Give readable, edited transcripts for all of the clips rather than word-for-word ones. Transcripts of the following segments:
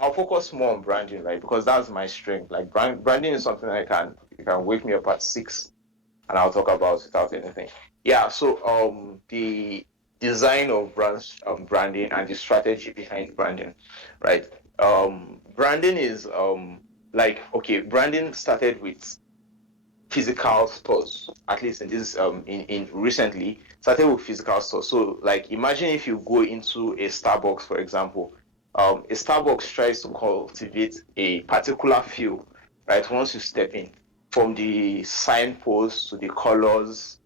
I'll focus more on branding, right? Because that's my strength. Like branding is something you can wake me up at 6 and I'll talk about without anything. Yeah, so the design of branding and the strategy behind branding, right? Branding is like, okay, branding started with physical stores, at least in this in recently started with physical stores. So like imagine if you go into a Starbucks, for example. A Starbucks tries to cultivate a particular feel, right? Once you step in, from the signposts to the colors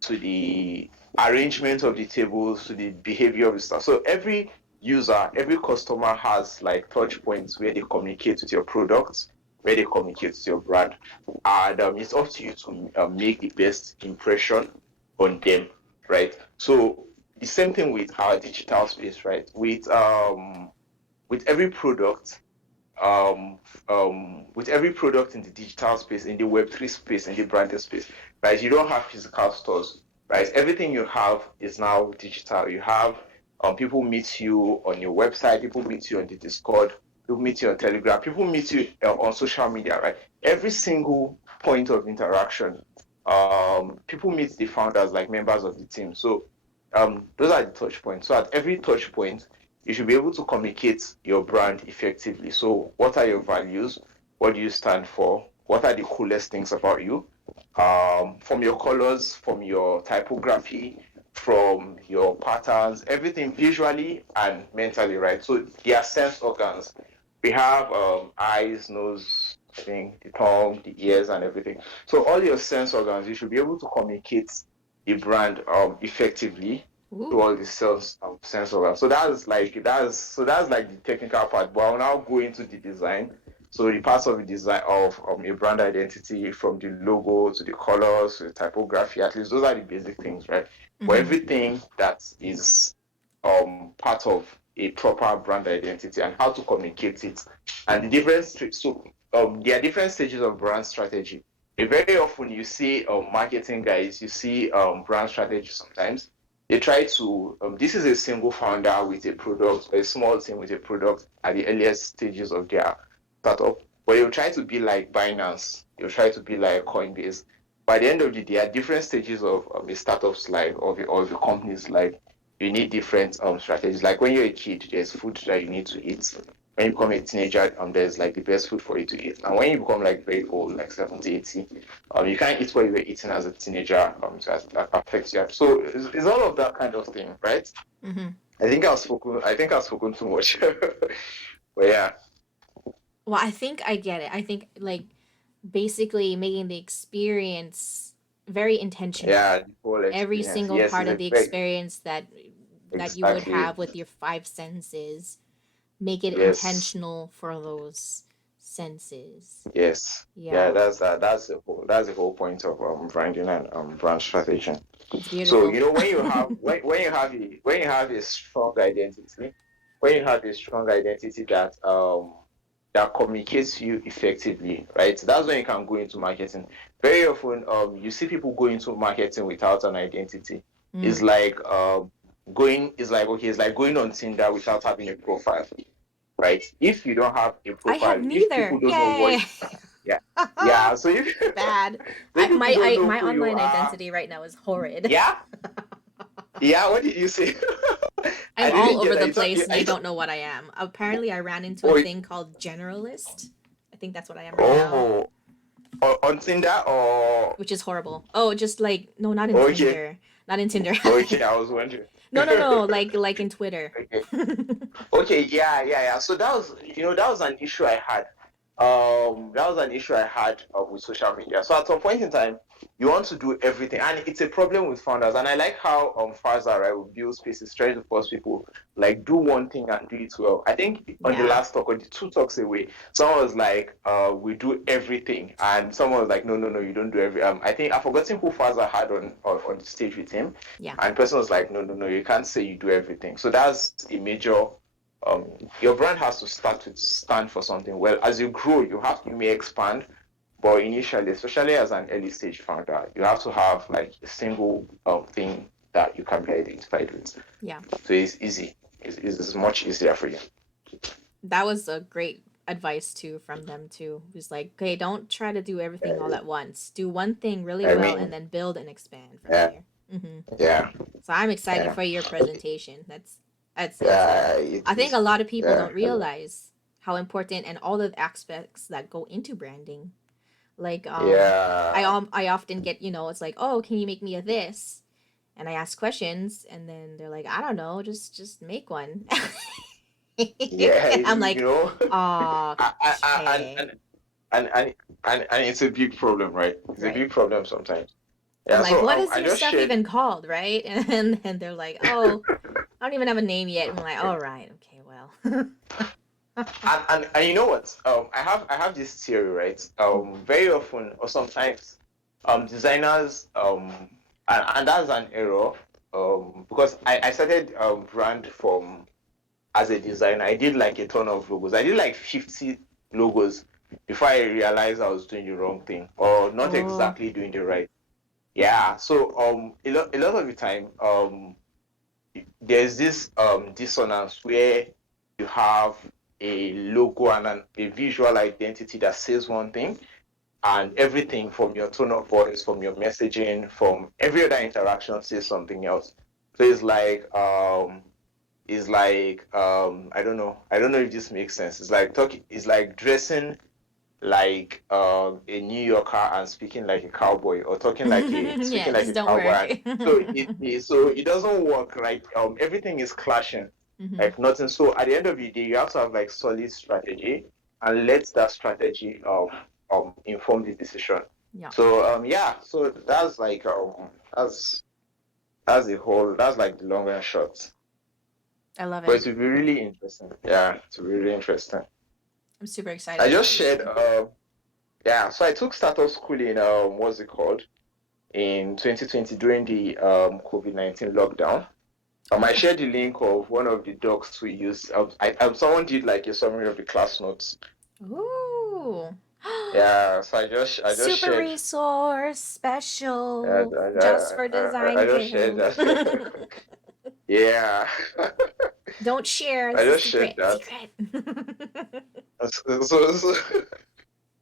to the arrangement of the tables to the behavior of the staff. So every user, every customer has like touch points where they communicate with your products, where they communicate with your brand, and it's up to you to make the best impression on them, right? So the same thing with our digital space, right? With every product, um, with every product in the digital space, in the Web3 space, in the branded space, right? You don't have physical stores, right? Everything you have is now digital. You have people meet you on your website, people meet you on the Discord, people meet you on Telegram, people meet you on social media, right? Every single point of interaction, people meet the founders like members of the team. So those are the touch points. So at every touch point, you should be able to communicate your brand effectively. So what are your values? What do you stand for? What are the coolest things about you? From your colors, from your typography, from your patterns, everything visually and mentally, right? So their sense organs. We have eyes, nose, I think the tongue, the ears, and everything. So all your sense organs, you should be able to communicate the brand effectively to Ooh. all the sense organs. So that's like the technical part. But I'll now go into the design. So the parts of the design of a brand identity, from the logo to the colors to the typography, at least those are the basic things, right? But Mm-hmm. everything that is part of a proper brand identity and how to communicate it, and the difference. So there are different stages of brand strategy. Very often you see marketing guys, you see brand strategy sometimes. They try to, this is a single founder with a product, or a small team with a product at the earliest stages of their startup, but they'll try to be like Binance, they'll try to be like Coinbase. By the end of the day, at different stages of a startup's life, or the company's life, you need different strategies. Like when you're a kid, there's food that you need to eat. When you become a teenager, there's like the best food for you to eat. And when you become like very old, like 70, 80, you can't eat what you were eating as a teenager, so that affects you. So it's all of that kind of thing, right? Mm-hmm. I think I've spoken too much. But yeah. Well, I think I get it. I think like basically making the experience very intentional. Yeah, the whole Every experience. single Yes, part it's of a the very experience that you would exactly. have with your five senses, make it Yes. intentional for those senses. Yes. Yeah, Yeah, that's the whole point of branding and brand strategy. it's So beautiful. you know when you have a strong identity, when you have a strong identity that communicates you effectively, right? That's when you can go into marketing. Very often, you see people go into marketing without an identity. It's Mm. like it's like going on Tinder without having a profile, right? If you don't have a I have profile, if people neither. don't know what, Yay! yeah, yeah. So if Bad. so if people don't know My who you online are, identity right now is horrid. yeah, yeah. What did you say? I I'm all didn't get over that. the You talk, place and I you talk, don't know what I am. Apparently, I ran into a oh, thing called generalist. I think that's what I am right now, oh, on Tinder or which is horrible. Oh, just like no, not in okay, Tinder. Not in Tinder. okay. I was wondering. No, no, no. Like in Twitter. Okay. Okay, yeah, yeah, yeah. So that was, that was an issue I had. That was an issue I had with social media. So at some point in time, you want to do everything, and it's a problem with founders. And I like how Faza, right, with Buildspace is trying to force people like do one thing and do it well. I think on the Yeah. last talk, or the two talks away, someone was like, "We do everything," and someone was like, "No, no, no, you don't do every." I think I've forgotten who Faza had on the stage with him, Yeah. and the person was like, "No, no, no, you can't say you do everything." So that's a major um, your brand has to start to stand for something. Well, as you grow, you may expand, but initially, especially as an early stage founder, you have to have like a single thing that you can be identified with. Yeah. So it's easy. It's much easier for you. That was a great advice too from them too. It was like, okay, don't try to do everything all Uh, at once. Do one thing really I well and mean, then build and expand from yeah, there. Hmm. yeah, So I'm excited yeah, for your presentation. That's yeah. It I think a is. lot of people Yeah, don't realize how important and all the aspects that go into branding. Like yeah. I often get, it's like, "Oh, can you make me a this?" And I ask questions and then they're like, "I don't know, just make one." Yeah, I'm you like, know, and "Okay." and and and it's a big problem, right? It's a Right. big problem sometimes. I'm Yeah. like, So "What is I your just stuff shared, even called?" Right? And they're like, "Oh, I don't even have a name yet." I'm like, "All right. Okay, well." and you know what? I have this theory, right? Very often or sometimes, designers and that's an error. Because I started brand from as a designer. I did like a ton of logos. I did like 50 logos before I realized I was doing the wrong thing or not Oh. exactly doing the right. Yeah. So a lot of the time there's this dissonance where you have a logo and a visual identity that says one thing, and everything from your tone of voice, from your messaging, from every other interaction says something else. So I don't know if this makes sense. It's like dressing like a New Yorker and speaking like a cowboy, or talking like a Yeah, speaking it like just a don't cowboy. work. And so it doesn't work, right? Everything is clashing, Hmm. like nothing. So at the end of the day, you have to have like solid strategy, and let that strategy inform the decision. Yeah, So yeah, so that's like that's like the long and short. I love But it. it will be really interesting. Yeah, it will be really interesting. I'm super I excited for just this shared too. yeah, so I took startup school in what's it called, in 2020 during the COVID-19 lockdown. I Oh. shared the link of one of the docs we used. Someone did like a summary of the class notes. Ooh. Yeah, so I just Super shared. resource I, special just I, for I, I design just shared guild. that. Yeah, Don't share. I This is just shared secret. that. Secret.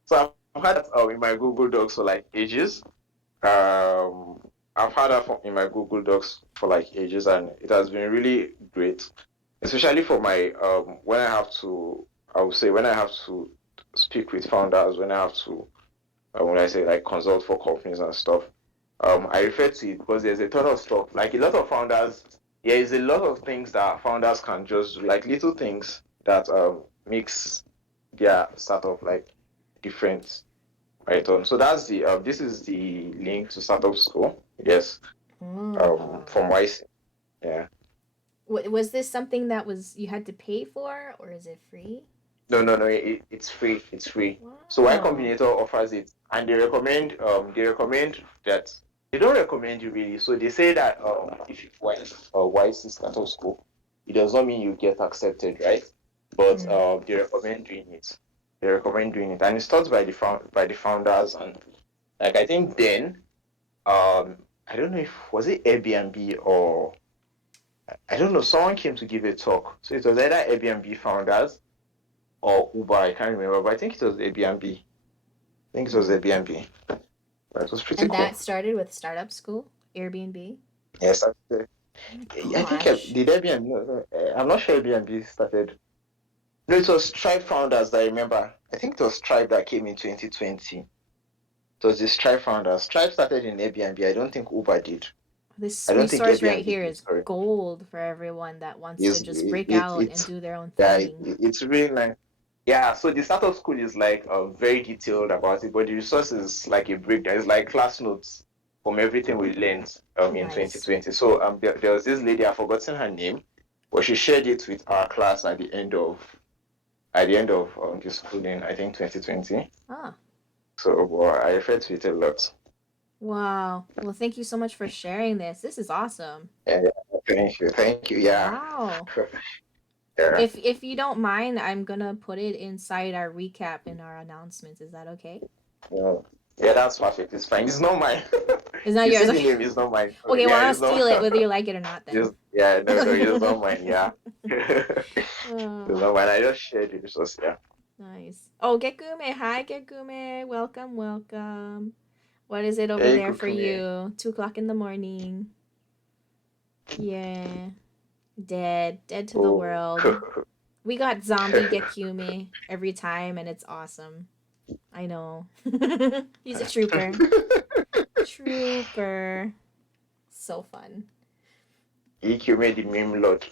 So I've had that in my Google Docs for like ages. Um, I've had that in my Google Docs for like ages, and it has been really great, especially for my when I have to. I would say when I have to speak with founders, when I have to, when I say like consult for companies and stuff. I refer to it because there's a ton of stuff. Like a lot of founders, there is a lot of things that founders can just do, like little things that makes their startup like different. Right on. So that's the this is the link to startup school. Yes. Oh. From YC. Yeah. Was this something that was you had to pay for, or is it free? No, no, no. It's free. It's free. So Y Wow. Combinator offers it, and they recommend that they don't recommend you really. So they say that if you YC startup school, it does not mean you get accepted, right? But Mm. they recommend doing it. They recommend doing it, and it's taught by the founders, and like I think then I don't know if was it Airbnb or I don't know, someone came to give a talk. So it was either Airbnb founders or Uber, I can't remember, but I think it was Airbnb. I think it was Mm. Airbnb. But it was pretty And cool. that started with startup school, Airbnb. Yes, Oh my I think gosh. did Airbnb, no, I'm not sure Airbnb started. No, it was Stripe founders that I remember. I think it was Stripe that came in 2020. It was the Stripe founders. Stripe started in Airbnb. I don't think Uber did. This I don't think resource right Airbnb here did, is sorry. gold for everyone that wants to It's, just break it, out and it's do their own yeah, thing. it's really nice. Yeah, so the startup school is like very detailed about it, but the resource is like a breakdown. It's like class notes from everything we learned in Nice. 2020. So there was this lady, I've forgotten her name, but she shared it with our class at the end of the school in I think 2020. Ah. So well, I refer to it a lot. Wow. Well, thank you so much for sharing this. This is awesome. Yeah, yeah, thank you. Yeah, Wow. yeah. If you don't mind, I'm gonna put it inside our recap in our announcements. Is that okay? Yeah. Yeah, that's perfect. It's fine. It's not mine. It's not You yours. see the Okay. name, it's not mine. Okay, well Yeah, I'll it's not. steal it whether you like it or not then. Just yeah, no, no, it's not mine. Yeah, it's Oh, not mine. I just shared it. So yeah. nice. Oh, Gekume. Hi, Gekume. Welcome, welcome. What is it over Hey, there for Kukume. you? 2 o'clock in the morning. Yeah. Dead to the Oh. world. We got zombie Gekume every time, and it's awesome. I know. He's a trooper. Trooper. So fun. EQ made the meme lord.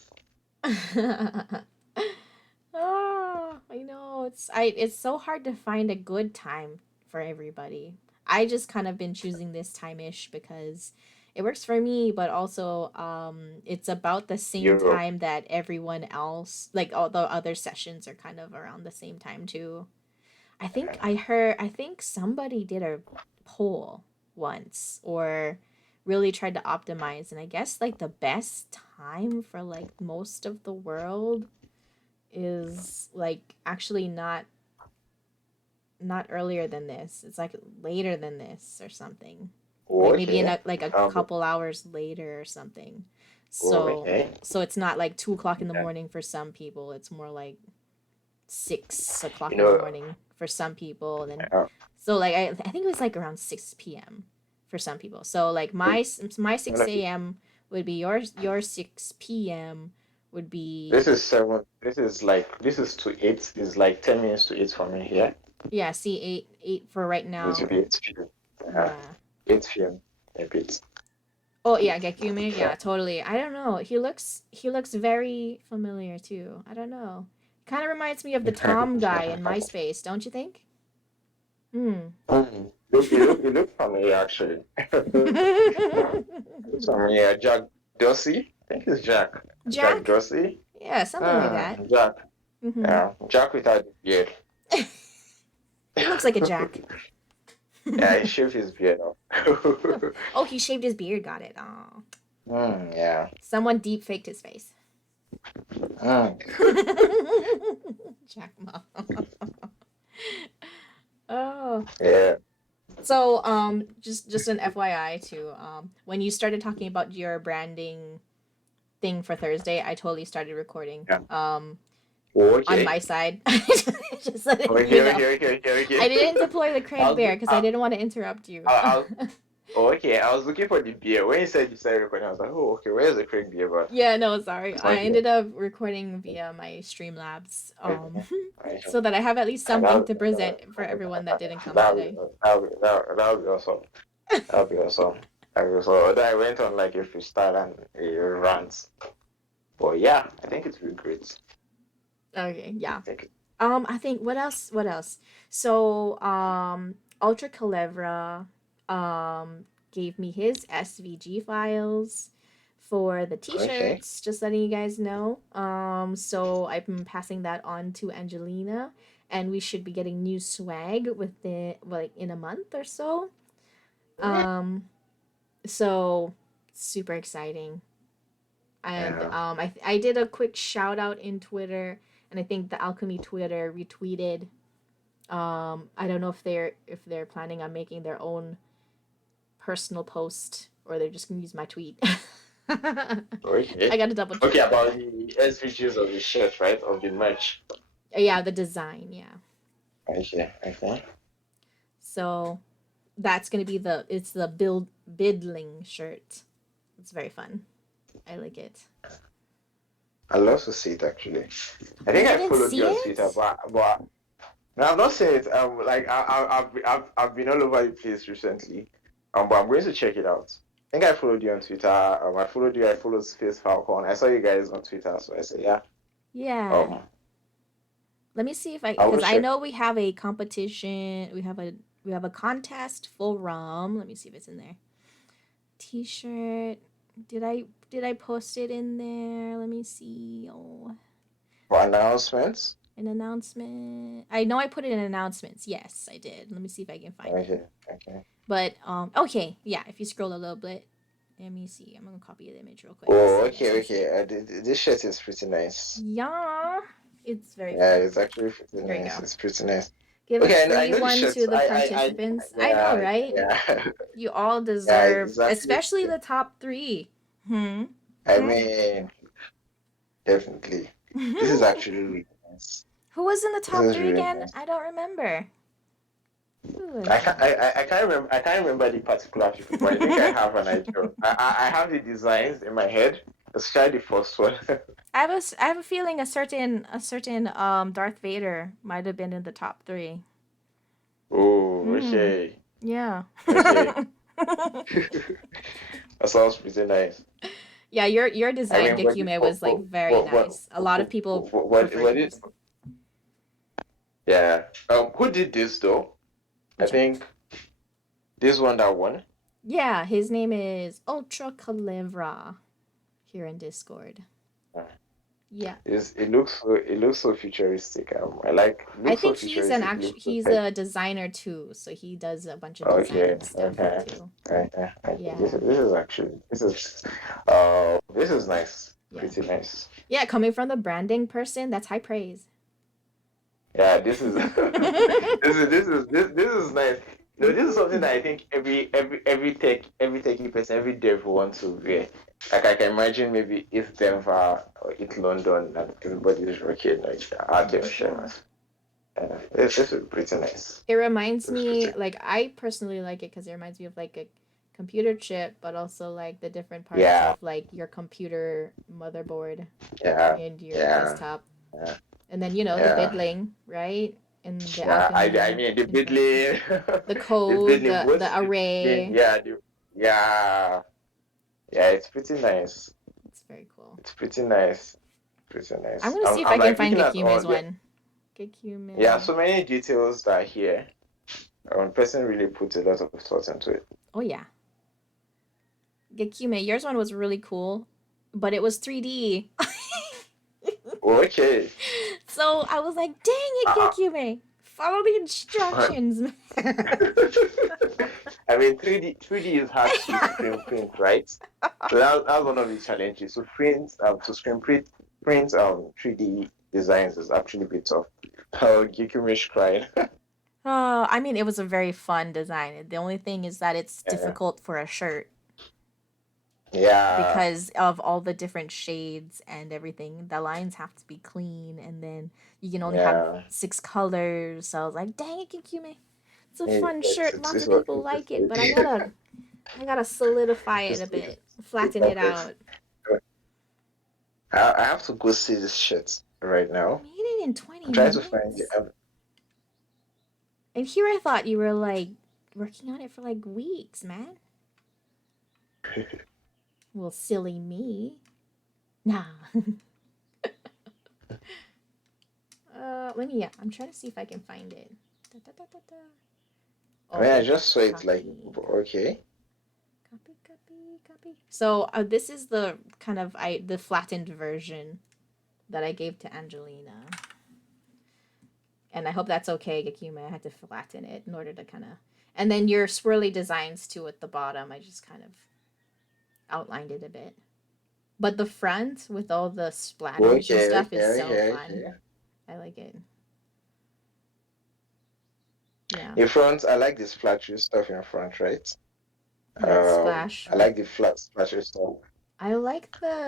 Oh, I know. It's so hard to find a good time for everybody. I just kind of been choosing this time-ish because it works for me, but also it's about the same Europe. time that everyone else, like all the other sessions are kind of around the same time too. I think somebody did a poll once or really tried to optimize, and I guess like the best time for like most of the world is like actually not earlier than this. It's like later than this or something. Oh, Like maybe in okay. a couple hours later or something. Oh, So okay. so it's not like 2 o'clock in the Yeah. morning for some people. It's more like 6 o'clock You in the know, morning for some people. And then uh, so like I think it was like around 6 p.m. for some people. So like my you 6 a.m. would be your 6 p.m. would be this is 7. This is to 8. It's like 10 minutes to 8 for me here. yeah, see 8 for right It will now. be 8 p.m. Yeah, Yeah. 8 p.m. A bit. Oh yeah, Gekume. Yeah. Yeah, totally. I don't know. He looks very familiar too. I don't know. Kind of reminds me of the Tom guy in MySpace, don't you think? Hmm. You look familiar actually. Familiar. Jack Dorsey. I think it's Jack. Jack Jack? Dorsey. Yeah, something like that. Jack. Mm-hmm. Yeah, Jack without the beard. He looks like a Jack. Yeah, he shaved his beard off. Oh, he shaved his beard. Got it. Oh, Yeah. someone deep faked his face. Mm. Jack Ma. Oh. Yeah. So just an FYI too. When you started talking about your branding thing for Thursday, I totally started recording. Yeah. On Okay. my side, just letting you Okay. know. Okay. Okay. Okay. I Okay. didn't deploy the I Craig was, Bear because I didn't want to interrupt you. I was, okay. I was looking for the beer. When you said you started recording, I was like, oh, okay. Where's the Craig beer? But Yeah, no, sorry. it's I not here. ended up recording via my Streamlabs, Okay. so that I have at least something to present for everyone that didn't come today. That would be awesome. That would be awesome. That would be awesome. Then I went on like a freestyle and a rant. But yeah, I think it's really great. Okay, yeah. I think I think what else? What else? So, Ultra Calevra, gave me his SVG files for the okay. t-shirts. Just letting you guys know. So I've been passing that on to Angelina, and we should be getting new swag within like in a month or so. Um, so super exciting. And Yeah. I did a quick shout out in Twitter, and I think the Alchemy Twitter retweeted. I don't know if they're planning on making their own personal post or they're just gonna use my tweet. I Okay. gotta double Okay, check. about the SVGs of the shirt, right? Of the merch. Yeah, the design. Yeah. Okay. Okay. So that's gonna be it's the build bidling shirt. It's very fun. I like it. I love to see it actually. I You think I didn't followed see you on Twitter, it? but no, I've not seen it. Like I've been all over the place recently. But I'm going to check it out. I think I followed you on Twitter. I followed you. I followed Space Falcon. I saw you guys on Twitter, so I said, yeah. Yeah. Um, Let me see if I will because I check. know we have a competition. We have a contest for ROM. Let me see if it's in there. T-shirt. Did I post it in there? Let me see. Oh, For announcements. an announcement. I know I put it in announcements. Yes, I did. Let me see if I can find it. Okay. Okay. But okay, yeah. If you scroll a little bit, let me see. I'm gonna copy the image real quick Oh, so you guys okay. can see Okay. it. This shirt is pretty nice. Yeah, it's very Yeah, fun. it's actually pretty Here you nice. go. It's pretty nice. Give a Okay, I free know the one shirts. to the participants. I know, Yeah, right? yeah, You all yeah. deserve, It's actually. especially the top three. Hmm. I Okay. mean, definitely. This is actually really nice. Who was in the This top is three really again? nice. I don't remember. Who was I can't, that? I can't remember. I can't remember the particular people, but I think I have an idea. I have the designs in my head. Let's try the first one. I have a feeling a certain Darth Vader might have been in the top three. Oh, Hmm. okay, Yeah. okay. That sounds pretty nice. Yeah, your I design, mean, Gekime, was like very nice. A lot of people preferred what yours. is? Yeah. Who did this though? I Which one? think this one that won. Yeah, his name is Ultra Calivra here in Discord. Yeah. It looks so futuristic. I like it I looks so think he's an futuristic. It actual looks so he's tech. a designer too, so he does a bunch of Okay, design stuff okay, too. okay. Yeah. This is actually this is nice. Yeah. Pretty nice. Yeah, coming from the branding person, that's high praise. Yeah, this is this is nice. No, this is something that I think every techie person, every dev wants to wear. Like I can imagine maybe if Denver or if London and everybody's rocking like art For sure. shirts. This is pretty nice. It reminds It's me, pretty like, I personally like it because it reminds me of like a computer chip, but also like the different parts yeah, of like your computer motherboard yeah, and your yeah, desktop. yeah, And then, you know, the yeah. bidling, right? And the Yeah, I alchemy mean the interaction. Bidley, The the code, Bidley, the both array. yeah, yeah, it's pretty nice. It's very cool. It's pretty nice. Pretty I'm nice. gonna see if I I'm can like find looking at Gekyume's all one. yeah, Gekyume. so many details that are here. Person really puts a lot of thought into it. Oh yeah. Gekyume, yours one was really cool, but it was 3D. Okay. So I was like, dang it, Uh, Gekyume. Follow the uh, instructions. I mean, 3D is hard to screen print, right? So that's one of the challenges. So to screen print 3D designs is actually a bit tough. Oh, Gikumish crying. Oh, I mean, it was a very fun design. The only thing is that it's Yeah. difficult for a shirt Yeah. because of all the different shades and everything. The lines have to be clean, and then you can only have Yeah. 6 colors. So I was like, dang it, Kikume. It's a It, fun shirt. Lots it's of what people like it, but it's, I gotta solidify it a bit, it's flatten it perfect. out. I have to go see this shit right now. Made it in I'm 20 trying to find minutes. it. And here I thought you were like working on it for like weeks, man. Well, silly me. Nah. Let me. Yeah, I'm trying to see if I can find it. Da, da, da, da, da. I mean, I Oh, just saw it like, copy, okay. copy, copy, copy. So this is the kind of the flattened version that I gave to Angelina, and I hope that's okay, Gakuma. I had to flatten it in order to kind of, and then your swirly designs too at the bottom. I just kind of outlined it a bit. But the front with all the splatters and Okay, stuff is okay, so okay, fun. okay. I like it. Yeah. In front, I like this flattery stuff in front, right? Yeah, the splash. I like the flat flattery stuff.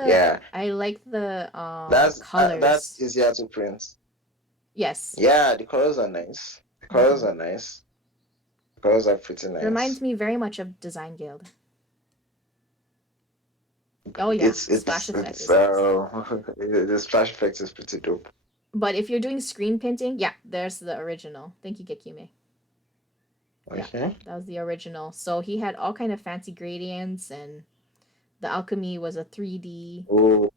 Yeah, I like the that's colors. easier to print. Yes. Yeah, the colors are nice. The colors Mm-hmm. are nice. The colors are pretty Reminds nice. me very much of Design Guild. Oh yeah, the splash effect It's is nice. the splash effect is pretty dope. But if you're doing screen printing, yeah, there's the original. Thank you, Gekime. Yeah, Okay. that was the original. So he had all kind of fancy gradients, and the alchemy was a 3D. Oh,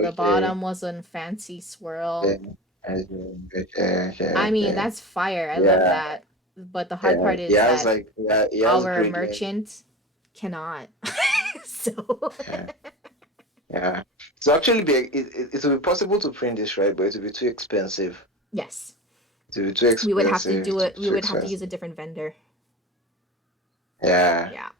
The okay. bottom was a fancy swirl. Okay. Okay. I mean, Okay. that's fire. I love Yeah. that. But the hard Yeah. part He is has that like he has our gradient. merchant cannot. So Yeah. Yeah. So actually, it will be possible to print this, right? But it will be too expensive. yes, It will be too we would have to expensive. do It will it. be We too would have to use expensive. a different vendor. Yeah. Yeah.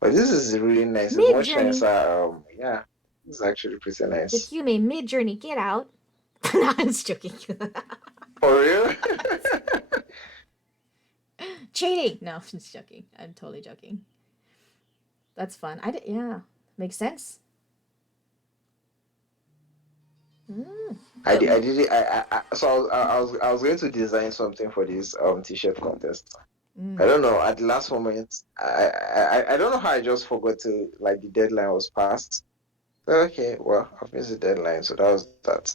But this is really nice. It's Mid much journey. nicer. Yeah. It's actually pretty nice. Yakume, mid journey, get out. No, I'm just joking. For real? cheating. No, I'm just joking. I'm totally joking. That's fun. Yeah, makes sense. Mm. I did it. So I was going to design something for this t-shirt contest. I Mm. don't know. At the last moment, I don't know how I just forgot to like the deadline was passed. So, okay, well, I've missed the deadline, so that was that.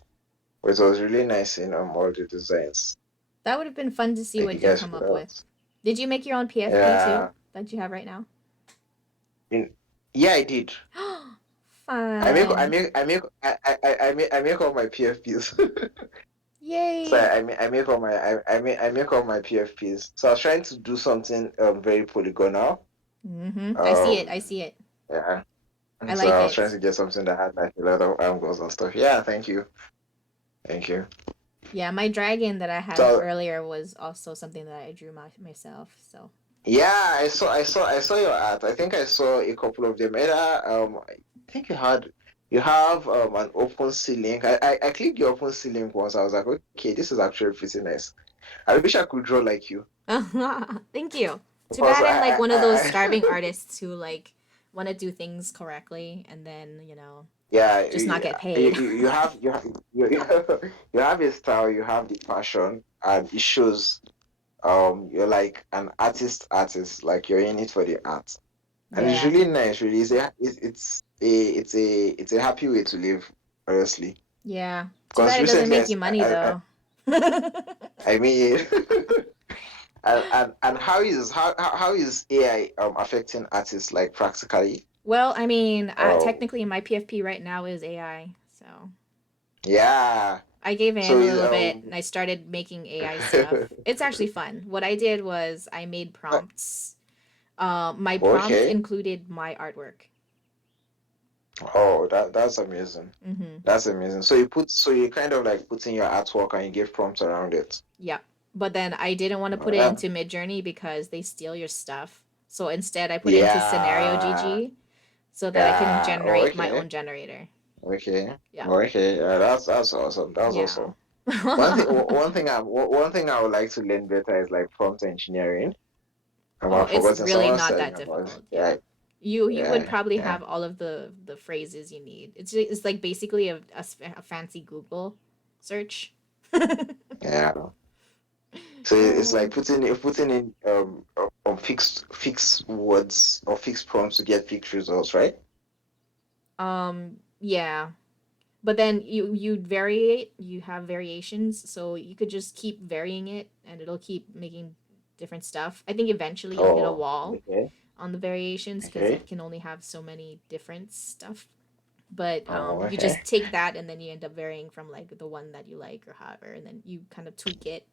But it was really nice in all the designs. That would have been fun to see Thank you what you guys come for up with. that. Did you make your own PFP too Yeah, that you have right now? in, yeah, I did. Fun. I make all my PFPs. So Yay. I make all my PFPs. So I was trying to do something very polygonal. I see it. Um, I see it. yeah. I And so like I was it. trying to get something that had like a lot of angles and stuff. Yeah, thank you. Yeah, my dragon that I had up So earlier was also something that I drew myself. So yeah, I saw your art. I think I saw a couple of them. Either I think you have an open ceiling. I clicked the open ceiling once. I was like, okay, this is actually pretty nice. I wish I could draw like you thank you. Too because bad I'm like one of those starving I artists who like want to do things correctly and then yeah, just not get paid. you have a style, you have the passion, and it shows. You're like an artist, like you're in it for the art, and it's Yeah. really nice. Really, it's a happy way to live, honestly. Yeah. Too Because bad it doesn't recently, make you money though. I mean, and how is AI affecting artists like practically? Well, I mean, Um, technically my PFP right now is AI, so yeah. I gave in So a is little bit and I started making AI stuff. It's actually fun. What I did was I made prompts. My prompt okay. included my artwork. Oh, that's amazing. Mm-hmm. That's amazing. So you kind of like put in your artwork and you give prompts around it. Yep. But then I didn't want to Oh, put it that, into Midjourney because they steal your stuff. So instead, I put it into Scenario yeah, GG so that I can yeah. Oh, generate my okay, own generator. okay, Yeah. okay. Yeah, that's awesome. That's Yeah. awesome. One thing I would like to learn better is like prompt engineering. Oh, I've it's forgotten. really Someone not said that about it. difficult. Yeah. Yeah, You would yeah, probably yeah, have all of the phrases you need. It's like basically a fancy Google search. yeah. So it's like putting in fixed words or fixed prompts to get fixed results, right? Yeah. But then you vary you have variations, so you could just keep varying it and it'll keep making different stuff. I think eventually you'll hit a Oh, wall okay, on the variations because okay. it can only have so many different stuff. But Oh, you okay. just take that and then you end up varying from like the one that you like or however, and then you kind of tweak it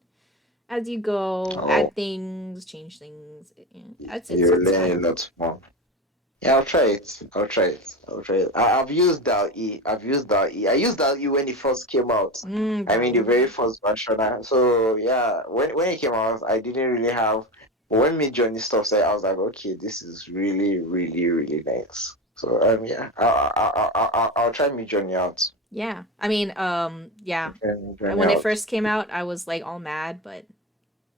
as you go, Oh, add things, change things. you It's learn fun. a lot more. Yeah, I'll try it. I'll try it. I'll try it. I've used DAL-E. I've used DAL-E. I used DAL-E when it first came out. I mean, the Dolly. very first version. So yeah, when it came out, I didn't really have. But when Midjourney stuff said, I was like, okay, this is really, really, really nice. So yeah, I'll try Midjourney out. Yeah. I mean, yeah. I'll try Midjourney When it out. first came out, I was like all mad, but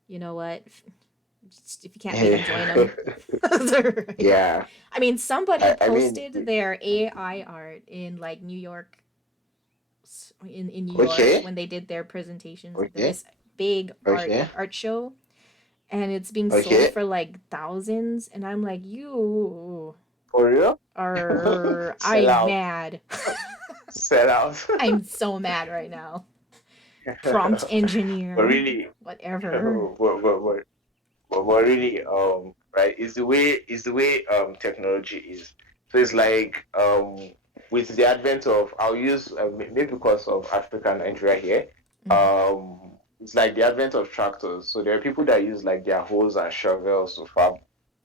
you know what? Just, if you can't beat them, join them. Right. Yeah. I mean, somebody I mean, posted their AI art in like New York, in New York okay, when they did their presentations at okay, this big okay, art show, and it's being sold okay. for like thousands, and I'm like, you For real? are, Sell I'm out. mad. Sell out. I'm so mad right now. Prompt But engineer, really, whatever. but really, right, is the way technology is. So it's like with the advent of, I'll use maybe because of African Nigeria here, Mm-hmm. it's like the advent of tractors. So there are people that use like their hoes and shovels to farm.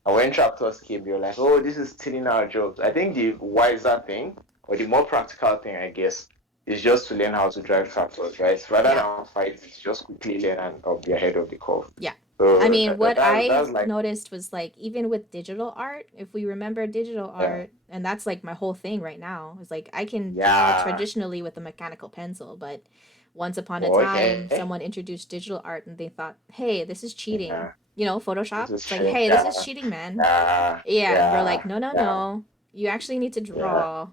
And when tractors came, you're like, oh, this is stealing our jobs. I think the wiser thing, or the more practical thing, I guess, is just to learn how to drive tractors, right? Rather Yeah. than fight, just quickly learn and be ahead of the curve. Yeah. I So mean, what I that's like, noticed was like even with digital art, if we remember digital yeah, art, and that's like my whole thing right now, is like I can draw yeah, traditionally with a mechanical pencil, but once upon a time, okay, someone introduced digital art and they thought, hey, this is yeah, cheating. Photoshop. This is It's like, cheating. hey, this is Yeah, cheating, man. yeah, Yeah, and we're like, yeah, no, no, yeah, no. You actually need to yeah, draw,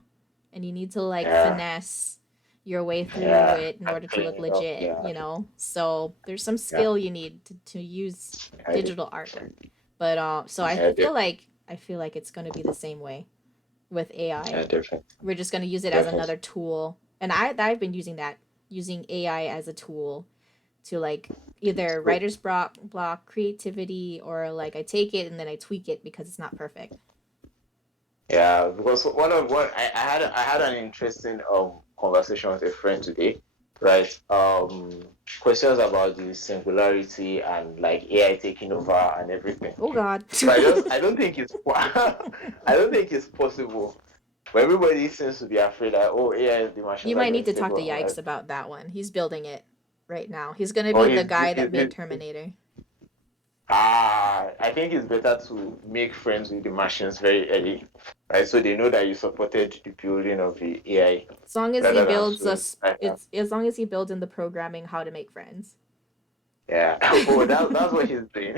and you need to like yeah, finesse your way through yeah. it in And order to clean look it up. legit, Yeah, So there's some yeah. skill you need to use I do. digital artwork. But so I do. I feel like it's gonna be the same way with AI. Yeah, definitely, We're just gonna use it as definitely. another tool, and I've been using AI as a tool to like either Cool. writer's block creativity, or like I take it and then I tweak it because it's not perfect. Yeah, because I had an interesting conversation with a friend today, right? Questions about the singularity and like AI taking over and everything. Oh God. So I don't think it's I don't think it's possible. But everybody seems to be afraid that AI, the You machines are might going need to to take talk to over. Yikes about that one. He's building it right now. He's gonna Or be the guy that made he's Terminator. I think it's better to make friends with the machines very early, right? So they know that you supported the building of the AI As long as he rather than builds so. us, it's as long as he builds in the programming how to make friends. Yeah. Oh, that's what he's doing.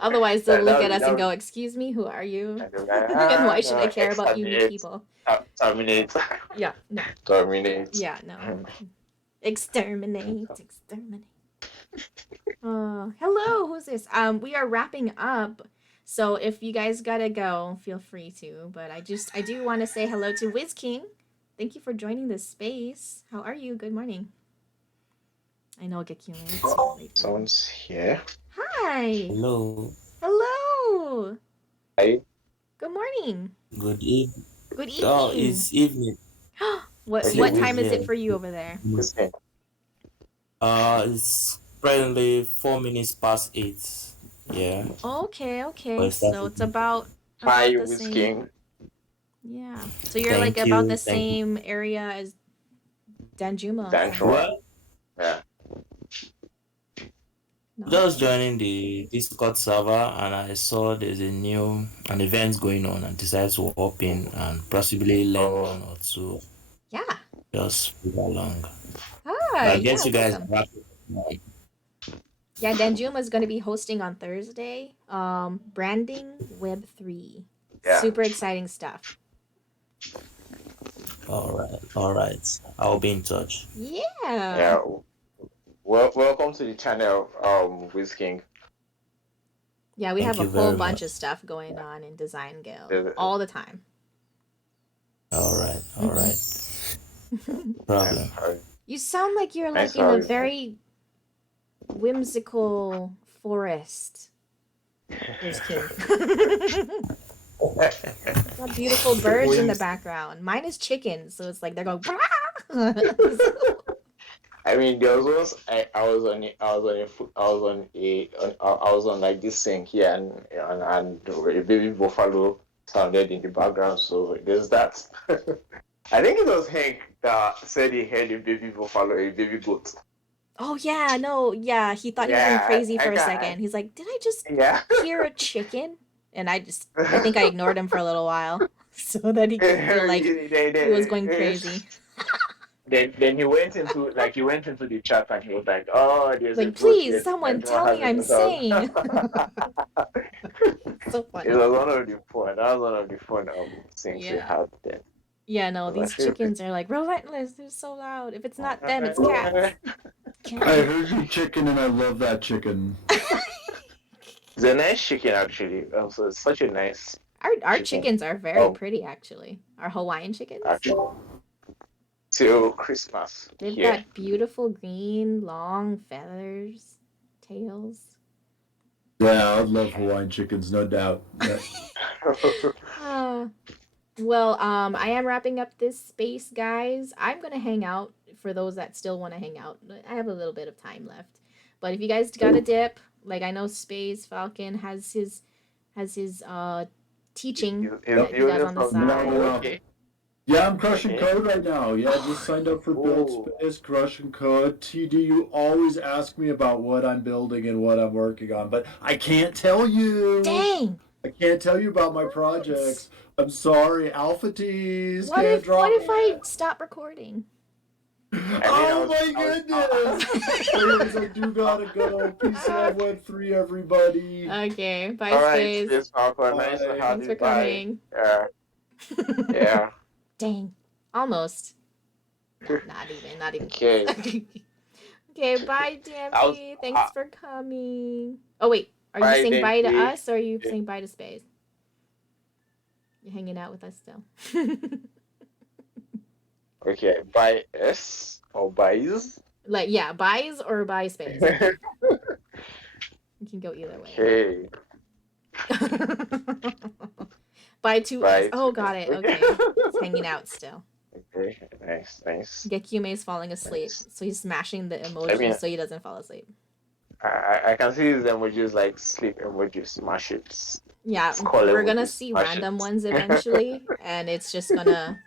Otherwise, they'll that look that at would, us that and would, go, "Excuse me, who are you? and they're like, And why should I no, care about you exterminate, people?" terminate, Yeah, no, terminate. yeah, no. Exterminate, exterminate. Hello, who's this? We are wrapping up. So if you guys gotta go, feel free to. But I do want to say hello to Wiz King. Thank you for joining this space. How are you? Good morning. I know Gekune, it's super late for you. Someone's here. Hi. Hello, Hello. Hi. Good morning. good evening. Good Oh, evening. it's evening. Okay, What Same time is here. it for you over there? listen. It's presently 4 minutes past 8. Yeah, Okay, but okay. it So started. it's about Hi, the same. Whisking. Yeah. So you're like Thank about the you, thank you. same area as Danjuma from Danchua. Well, Yeah. just Nice. joining the Discord server and I saw there's an event going on and decided to hop in and possibly learn Oh, one or two. Yeah. Just follow along. But Hi. I Yeah, guess you guys welcome. are wrapping up. Yeah, Danjuma is going to be hosting on Thursday. Branding Web3. yeah. Super exciting stuff. All right. I'll be in touch. Yeah. Yeah. Welcome to the channel, Whisking. Yeah, we have Thank a you whole very bunch much. of stuff going on in Design Guild Yeah. all the time. All Mm-hmm. right. Problem. You sound like you're Nice like to in a have you. very whimsical forest. Where's King? Got beautiful birds in the background. Mine is chickens, so it's like they're going. I mean, there was once I was on like this thing here, and a baby buffalo sounded in the background. So there's that. I think it was Hank that said he heard a baby buffalo, a baby goat. Oh yeah, no, yeah. He thought he was going Yeah, crazy I for a got. second. He's like, "Did I just Yeah. hear a chicken?" And I think I ignored him for a little while so that he could feel like he was going crazy. Then he went into the chat and he was like, "Oh, there's a Like, goat please, here. someone Everyone tell has me a I'm goat." sane. So It funny. was one of the fun. That was one of the fun things we Yeah. had then. Yeah, no, It was my these favorite. chickens are like relentless. They're so loud. If it's not them, it's cats. I heard you chicken and I love that chicken. It's a nice chicken actually. So it's such a nice Our chicken. chickens are very pretty, actually. Our Hawaiian chickens. Actually, till Christmas They've here. got beautiful green, long feathers, tails. Yeah, I love Hawaiian chickens, no doubt. Yeah. Uh, well, I am wrapping up this space, guys. I'm gonna hang out for those that still want to hang out. I have a little bit of time left, but if you guys got a dip, like I know Space Falcon has his teaching that he does on the side. Okay. Yeah, I'm crushing Okay. code right now. Yeah, just signed up for Oh. Buildspace, crushing code. TD, you always ask me about what I'm building and what I'm working on, but I can't tell you. Dang! I can't tell you about my projects. I'm sorry, Alpha T's What can't if drop what if I it. stop recording? Oh my goodness! Anyways, I do gotta go. Peace, love, Web3, everybody. Okay, bye, All right, Space. Space Falcon. Nice to Bye. have Thanks you. for Bye. coming. Yeah. Dang, almost. No, not even. Okay. Okay, bye, I was. DMP. Thanks for coming. Oh wait, are you Bye, saying bye to Denki. us or are you saying bye to Space? You're hanging out with us still. Okay. Bye, S or buys. Like, yeah, buys or buy Space. You can go either way. Okay. Buy 2S. Bye. Oh, got it. Okay. It's hanging out still. Okay. Nice. Gekyume is falling asleep, Nice. so he's smashing the I emoji mean, so he doesn't fall asleep. I can see these emojis like sleep emojis, smash it. Yeah, Skull we're gonna emojis, see smash random it. ones eventually, and it's just gonna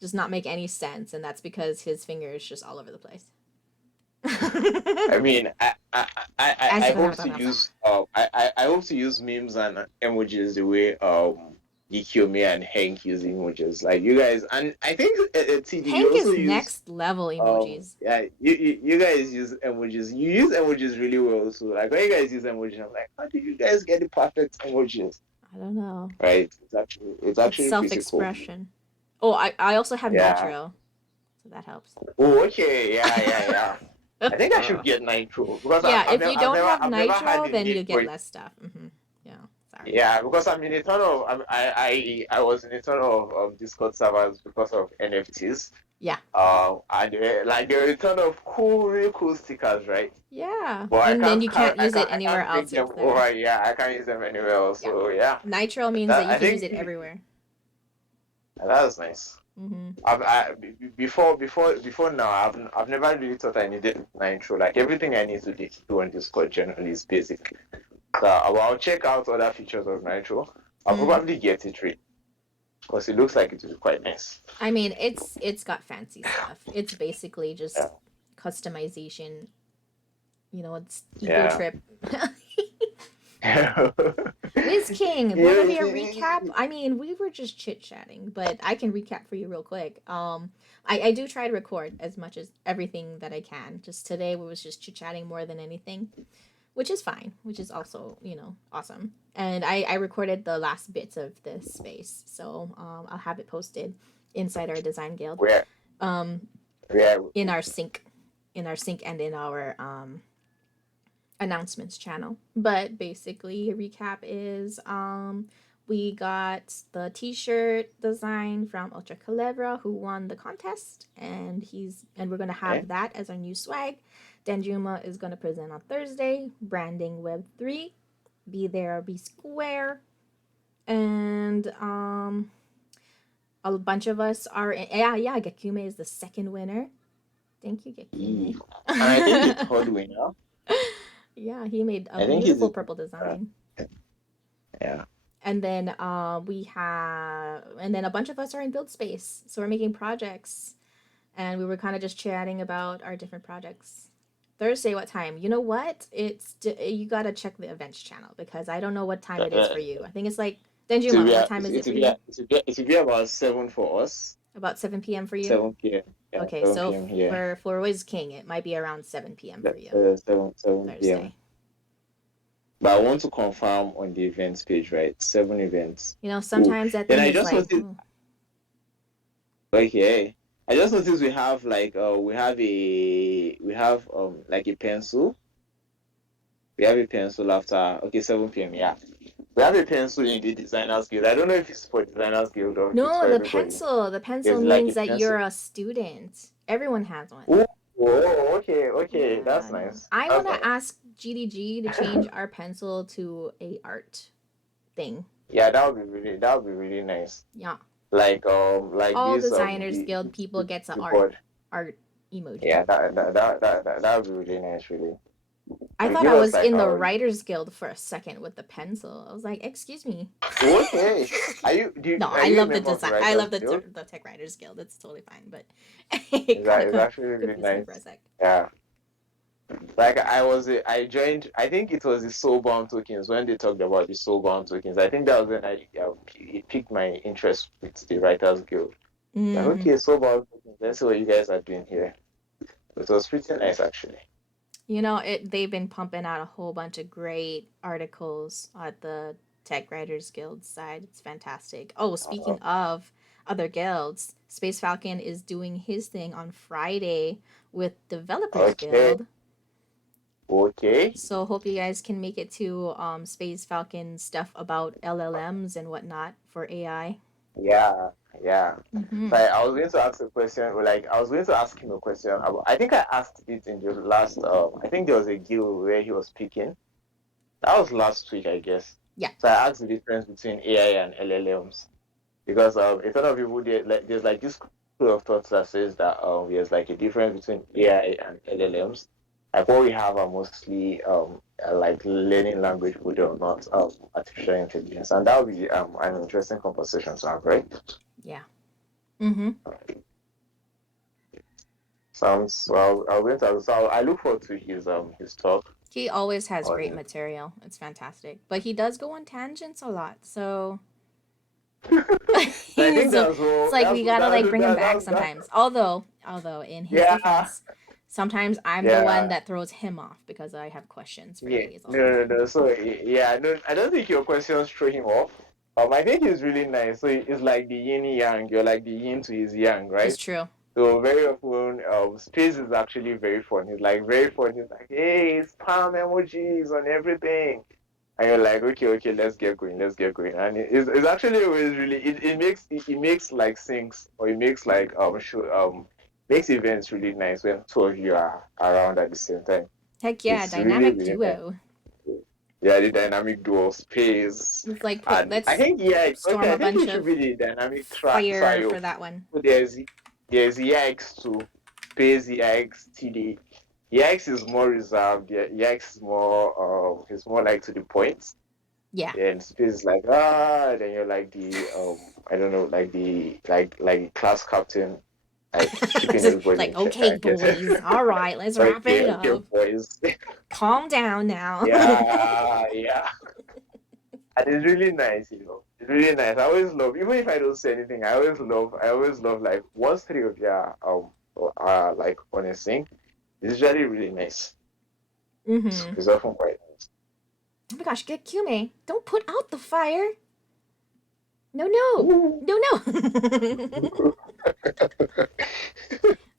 just not make any sense, and that's because his finger is just all over the place. I mean, I hope to As- use I hope to use memes and emojis the way Gikyomi and Hank use emojis. Like you guys, and I think TD you Hank also is use next level emojis. yeah, you guys use emojis. You use emojis really well. So like when you guys use emojis, I'm like, how do you guys get the perfect emojis? I don't know. Right? It's actually pretty cool. Self-expression. Oh, I also have Yeah. Nitro, so that helps. Oh, okay, yeah. I think I should get Nitro because Yeah, I've if you don't have I've never had Nitro, the then need you for get it. less stuff. Yeah, sorry. Yeah, because I'm in a ton of I was in a ton of Discord servers because of NFTs. Yeah. And like there are a ton of really cool stickers, right? Yeah. But And then you can't I use it I anywhere can't bring else. them It's there. over. Yeah, I can't use them anywhere else. Yeah. So yeah, Nitro means That- that you I can use think- it everywhere. that's nice. Mm-hmm. Before now, I've never really thought I needed Nitro. Like everything I need to do on Discord generally is basic. So I'll check out other features of Nitro. I'll probably get it free because it looks like it will be quite nice. I mean, it's got fancy stuff. It's basically just Yeah. customization. You know, it's ego Yeah. trip. Wiz King, want to be a recap? I mean, we were just chit chatting, but I can recap for you real quick. I do try to record as much as everything that I can. Just today, we was just chit chatting more than anything, which is fine, which is also, you know, awesome. And I recorded the last bits of this space, so I'll have it posted inside our design guild. Where? In our sync and in our announcements channel. But basically, a recap is we got the t-shirt design from Ultra Calebra, who won the contest, and we're gonna have that as our new swag. Danjuma is gonna present on Thursday, branding Web3. Be there or be square. And a bunch of us are Gekyume is the second winner. Thank you, Gekyume. And I think the third winner. Yeah, he made a I think beautiful purple design. Yeah. And then and then a bunch of us are in Buildspace, so we're making projects, and we were kind of just chatting about our different projects. Thursday, what time? You know what? You gotta check the events channel because I don't know what time it is for you. I think it's like Denjuma. What time is it for you? It will be about 7 for us. About 7 p.m. for you. 7 p.m. Yeah, Okay, 7 so PM, yeah. for Wiz King, it might be around 7 p.m. for you. 7 Thursday. p.m. But I want to confirm on the events page, right? 7 events. You know, sometimes that Then thing I is just like. noticed. Okay. I just noticed we have like we have like a pencil. We have a pencil after 7 p.m. Yeah. We have a pencil in the designers guild. I don't know if it's for designers guild or if it's No, for the everybody. pencil. The pencil It's like means a that pencil. you're a student. Everyone has one. Oh, okay. That's Yeah, nice. I That's want to nice. ask GDG to change our pencil to a art thing. Yeah, that would be really nice. Yeah. Like All this designers guild people gets an board. art emoji. Yeah, that would be really nice, really. I thought give I us, was like, in the our- writers guild for a second with the pencil. I was like, excuse me. Okay. Are you? No, are I you a love the member of design. I love the Writers Guild? the tech writers guild. It's totally fine, but It's actually really confused me nice. for a sec. Yeah. Like I joined. I think it was the soulbound tokens when they talked about the soulbound tokens. I think that was when it piqued my interest with the Writers Guild. Like, Mhm. okay, soulbound tokens. Let's see what you guys are doing here. It was pretty nice actually. You know, they've been pumping out a whole bunch of great articles at the Tech Writers Guild side. It's fantastic. Oh, Uh, speaking of other guilds, Space Falcon is doing his thing on Friday with Developers okay, Guild. okay. So hope you guys can make it to Space Falcon stuff about LLMs and whatnot for AI. Yeah, yeah. Mm-hmm. So I was going to ask a question, or like I was going to ask him a question about, I think I asked it in the last, I think there was a guild where he was speaking. That was last week, I guess. Yeah. So I asked the difference between AI and LLMs because a ton of people there's like this school of thought that says that there's like a difference between AI and LLMs. Like what we have are mostly like learning language model, not artificial intelligence, and that would be an interesting conversation to have, right? Yeah. Mm-hmm. Sounds well. I'll wait. So I look forward to his talk. He always has On great material. It's fantastic. But he does go on tangents a lot, so I think so that's it's all. like we gotta like bring him back That's sometimes. Although in his yeah. defense, sometimes I'm the one Yeah. that throws him off because I have questions for Yeah. days all the No, no, time. no. So yeah, no, I don't think your questions throw him off. I think he's really nice. So it's like the yin yang. You're like the yin to his yang, It's right? true. So very often, Space is actually very fun. He's like very fun. He's like, hey, it's palm emojis on everything. And you're like, okay, let's get going. And it's actually always really it makes like syncs, or it makes like makes events really nice when two of you are around at the same time. Heck yeah, It's really dynamic really nice. duo. Yeah, the dynamic duo Space, It's like and I let's think yeah, storm okay, I a think bunch it should of be the dynamic fire trio. for that one. So there's EX2, Space EX, TD. EX is more reserved. Yeah, EX is more he's more like to the point. Yeah. And Space is like then you're like the I don't know, like the like class captain, like keeping everybody Like, in check. okay, I get it. boys, all right, let's wrap Okay, it okay, up. boys. Calm down now. Yeah. And it's really nice, It's really nice. I always love, even if I don't say anything, I always love like once three of you are like on a sync. It's usually really nice. Mm-hmm. It's often quite nice. Oh my gosh, get Kume. Don't put out the fire. No.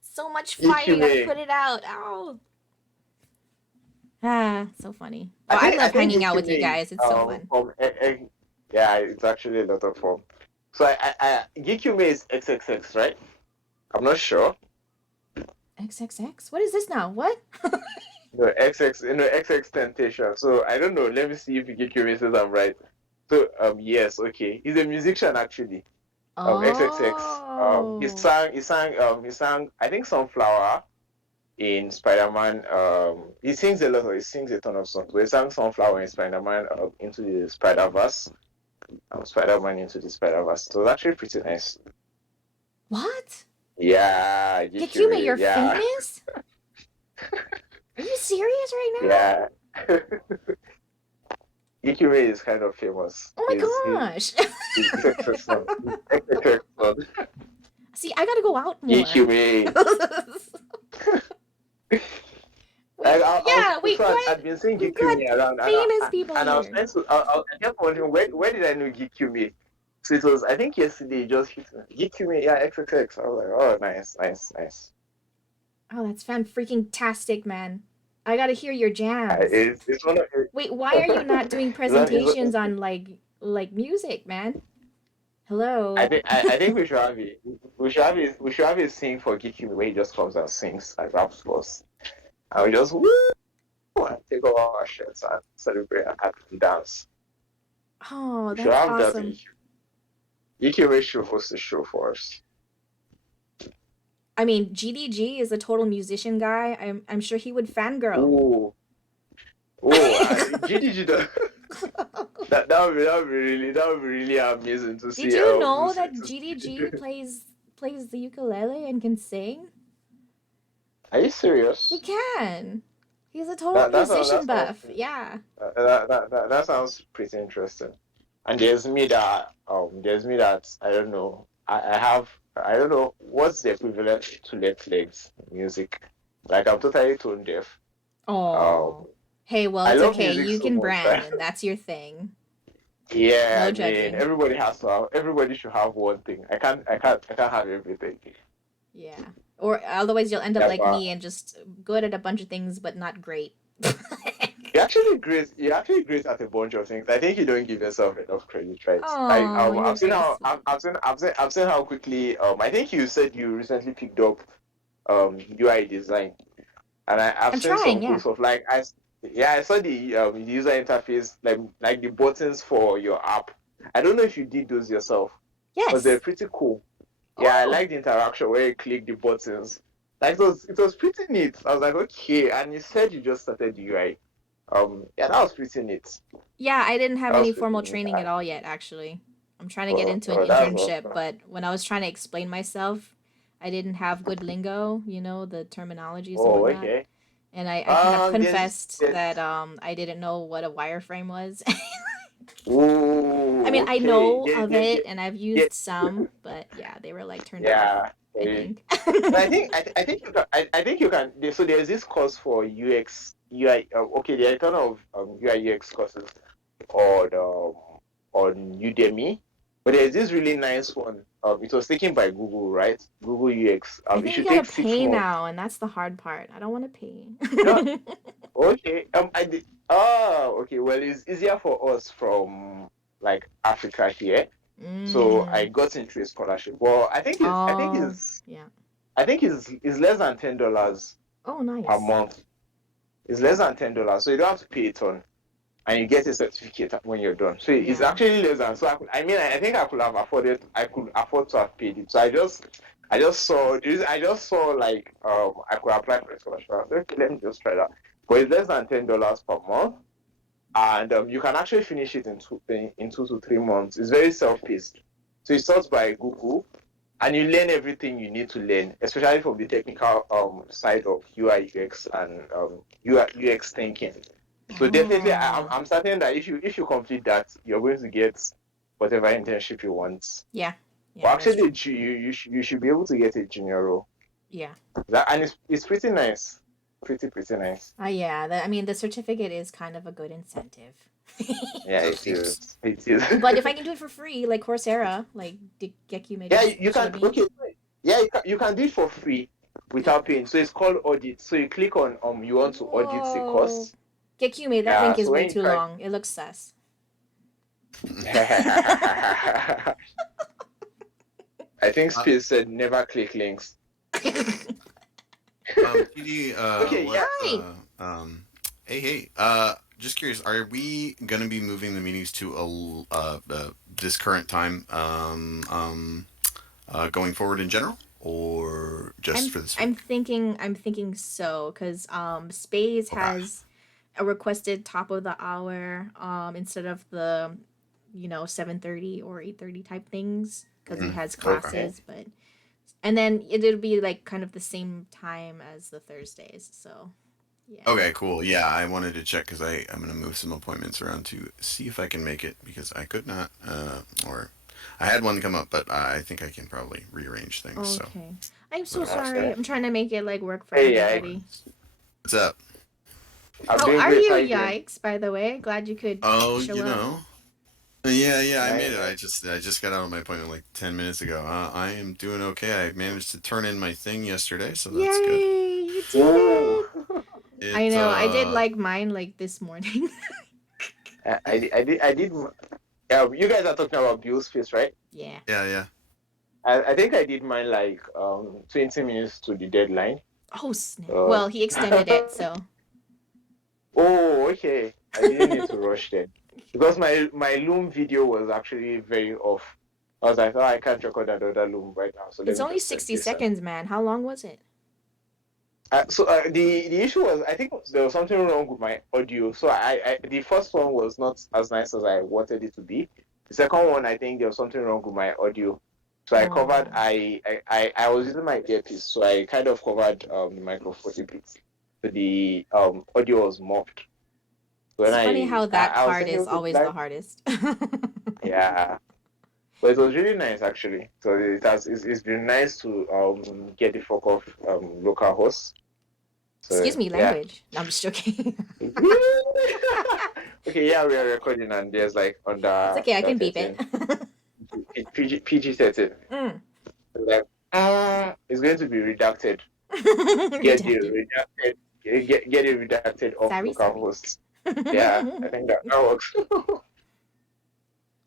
So much fire, you gotta put it out. Ow. Ah, so funny. Oh, I love hanging out with you guys. It's so fun. Yeah, it's actually a lot of fun. So Gikume is XXX, right? I'm not sure. XXX? What is this now? What? No, XX Temptation. So I don't know. Let me see if Gikume says I'm right. So yes, okay. He's a musician actually. XXX. Oh. He sang I think Sunflower in Spider-Man. He sings a ton of songs. But he sang Sunflower in Spider-Man Into the Spider-Verse. Spider-Man Into the Verse. So it was actually pretty nice. What? Yeah, Gikume, you're famous? Are you serious right now? Yeah. Gikume is kind of famous. Oh my gosh. He's See, I gotta go out more. Gikume. I've been seeing Gikume around. Famous people and I was here. trying to, I kept wondering, where did I know Gikume? So it was, I think yesterday, it just hit me. Gikume, yeah, XXX. I was like, oh, nice. Oh, that's fan-freaking-tastic, man. I gotta hear your jams. It's one of it. Wait, why are you not doing presentations on like music, man? Hello. I think we should have it. We should have a sing for Gikume where he just comes and sings and raps for us. And we just woo and take off our shirts and celebrate and dance. Oh, We that's should have awesome. that. Gikume should host the show for us. I mean, GDG is a total musician guy. I'm sure he would fangirl. GDG. That would be really amazing to see. Did you know that GDG plays the ukulele and can sing? Are you serious? He can. He's a total musician buff. Yeah. That sounds pretty interesting. And there's me that I don't know. I don't know what's the equivalent to Let Legs music. Like I'm totally tone deaf. Oh. Hey, well, I it's love okay. music You so can much brand, that and that's your thing. yeah, No I mean judging. everybody should have one thing. I can't have everything. Yeah. Or otherwise, you'll end up That's like why me and just good at a bunch of things, but not great. you're actually great at a bunch of things. I think you don't give yourself enough credit, right? Like Oh, you're I've seen very how sweet. I've seen how quickly I think you said you recently picked up UI design. And I've I'm seen some trying, cool yeah. stuff. I saw the user interface, like the buttons for your app. I don't know if you did those yourself, but they're Yes. pretty cool. Yeah, I Oh, like the interaction where you click the buttons. Like it was pretty neat. I was like, okay. And you said you just started UI. Yeah, that was pretty neat. yeah, I didn't have That was any pretty formal neat. training at all yet, actually. I'm trying to get into an That's internship, awesome. but when I was trying to explain myself, I didn't have good lingo, the terminologies and Oh, whatnot. okay. And I kind of confessed There's. that I didn't know what a wireframe was. I Ooh, mean, I okay. know of it and I've There, used some, but yeah, they were like turned off, yeah. I think. But I think you can I think you can so there's this course for UX UI okay there are a ton of UI UX courses on on Udemy, but there's this really nice one. It was taken by Google, right? Google UX. I It think you should gotta take six pay months. now, and that's the hard part. I don't want to pay. No, okay. I did. Oh, okay. Well, it's easier for us from like Africa here. So I Mm. got into a scholarship. Well, Oh, yeah. I think it's less than $10 Oh, per nice. month. It's less than $10, so you don't have to pay a ton, and you get a certificate when you're done. So it's Yeah. actually less than. So I think I could have afforded. I could afford to have paid it. So I just saw like I could apply for a scholarship. I was like, okay, let me just try that. But it's less than $10 per month, and you can actually finish it in 2 to 3 months. It's very self-paced. So it starts by Google, and you learn everything you need to learn, especially from the technical side of UI UX and UI UX thinking. So definitely, Oh. I'm certain that if you complete that, you're going to get whatever internship you want. Yeah. Well, Yeah, that's actually, true. you should be able to get a junior role. Yeah. And it's pretty nice, pretty nice. Yeah. I mean, the certificate is kind of a good incentive. Yeah, So it thanks. is. It is. But if I can do it for free, like Coursera, like Gekyume Yeah, just you can. showed me. Okay, yeah, you can do it for free Yeah. without paying. So it's called audit. So you click on you want to audit the Whoa. course. Gekyume, that Yeah. link is So way when you too try. long. It looks sus. I think Uh, Space said never click links. TD, Okay, yeah. Hi. hey, just curious, are we gonna be moving the meetings to this current time, going forward in general, or just for this week? I'm thinking so because Spaze Okay. has a requested top of the hour instead of the 7:30 or 8:30 type things because he Mm, has okay. Okay. classes, but and then it'll be like kind of the same time as the Thursdays, so yeah. Okay, cool. Yeah, I wanted to check because I'm gonna move some appointments around to see if I can make it because I could not, or I had one come up, but I think I can probably rearrange things. So Okay. I'm so whatever. sorry. Okay. I'm trying to make it like work for Hey, yeah. everybody. What's up? I'm How doing are great. you, How you doing? Yikes, by the way? Glad you could Oh, show up. yeah, I made Nice. it. I just got out of my appointment like 10 minutes ago. I am doing okay. I managed to turn in my thing yesterday, so that's good. Yay, you did Ooh. it. I It know. I did like mine like this morning. I did. You guys are talking about Buildspace, right? Yeah. yeah. I think I did mine like 20 minutes to the deadline. Oh, snap. Uh, Well, he extended it, so. oh, okay. I didn't need to rush then because my Loom video was actually very off. I was like, oh, I can't record another Loom right now, so let It's me only just send 60 this. seconds, man. How long was it? The issue was I think there was something wrong with my audio. So I the first one was not as nice as I wanted it to be. The second one I think there was something wrong with my audio. So I covered Oh. I was using my earpiece, so I kind of covered the microphone a bit. So the audio was muffled. So when It's funny how that I was part thinking, is okay, always the hardest. yeah. But it was really nice actually. So it's been nice to get the fuck off local hosts. So Excuse me, yeah. language. No, I'm just joking. Okay, yeah, we are recording, and there's like It's under okay, I can beep it. PG-13. Mm. Like, it's going to be redacted. Get the Redacted. redacted. Get it redacted off Sorry, local sorry. hosts. Yeah, I think that works.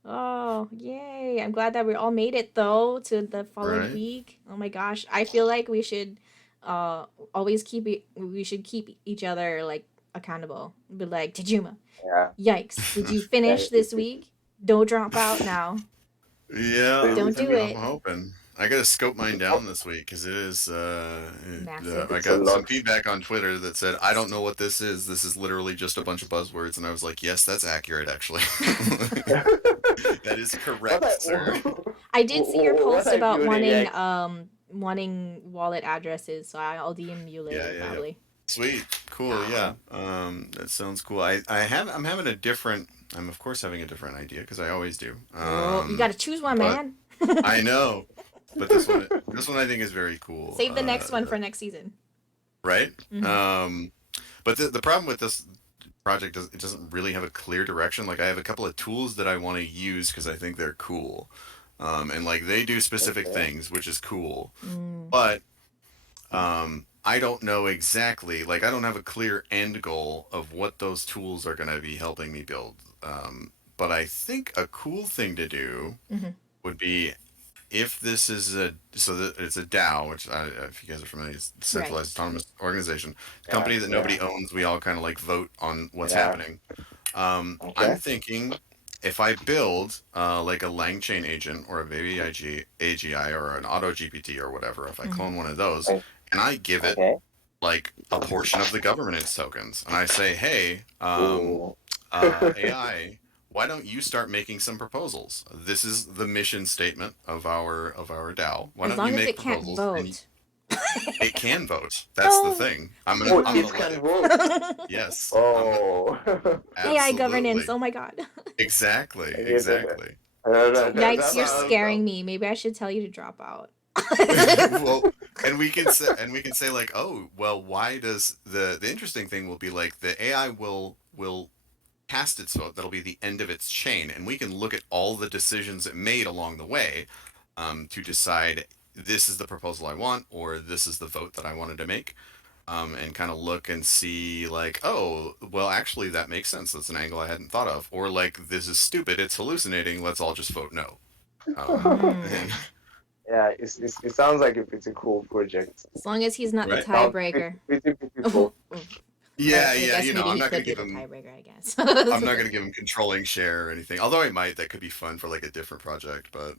Oh, yay. I'm glad that we all made it though to the following Right. week. Oh my gosh. I feel like we should always we should keep each other like accountable. Be like, Tajuma, Yeah, yikes. Did you yeah. finish this week? Don't drop out now. Yeah, Don't do I'm it. hoping. I gotta scope mine down this week because it is. Massive. I It's a got some lot. feedback on Twitter that said, "I don't know what this is. This is literally just a bunch of buzzwords," and I was like, "Yes, that's accurate, actually. That is correct, sir." I did see your What post are you about building? Like, wanting wallet addresses, so I'll DM you later Yeah. probably. Sweet, cool, yeah. That sounds cool. I'm having a different. I'm of course having a different idea because I always do. Oh, you gotta choose one, But man. I know, but this one I think is very cool. Save the next one for next season. Right? Mhm. But the problem with this project is it doesn't really have a clear direction. Like I have a couple of tools that I want to use because I think they're cool, and like they do specific okay. things, which is cool. Mm. But I don't know exactly. Like I don't have a clear end goal of what those tools are going to be helping me build. But I think a cool thing to do Mhm. would be if this is it's a DAO, which if you guys are familiar, it's a centralized Right. autonomous organization, Yeah, company that nobody yeah, owns. We all kind of like vote on what's yeah. happening. I'm Okay. thinking if I build like a LangChain agent or a baby AGI or an Auto GPT or whatever, if I Mhm. clone one of those Okay. and I give it Okay. like a portion of the governance tokens and I say, hey, Ooh. AI, why don't you start making some proposals? This is the mission statement of our DAO. Why As don't you long as make it can't proposals? And vote. it can vote. That's the No. thing. I'm Oh, gonna it let can it. vote. Yes. Oh. AI governance. Absolutely. Oh my god. Exactly. Yeah, Exactly. So Yikes, that's you're not. scaring me. Maybe I should tell you to drop out. well, and we can say like, oh, well, why does the interesting thing will be like the AI will cast its vote. That'll be the end of its chain, and we can look at all the decisions it made along the way to decide this is the proposal I want, or this is the vote that I wanted to make, and kind of look and see like, oh, well, actually that makes sense. That's an angle I hadn't thought of, or like this is stupid. It's hallucinating. Let's all just vote no. Mm. And, Yeah, it sounds like a pretty cool project. As long as he's not the right? Sounds pretty, tiebreaker. pretty Oh, cool. oh. Yeah, I yeah. guess maybe I'm he not could gonna be give the him. tiebreaker, I guess. I'm not gonna give him controlling share or anything. Although I might. That could be fun for like a different project. But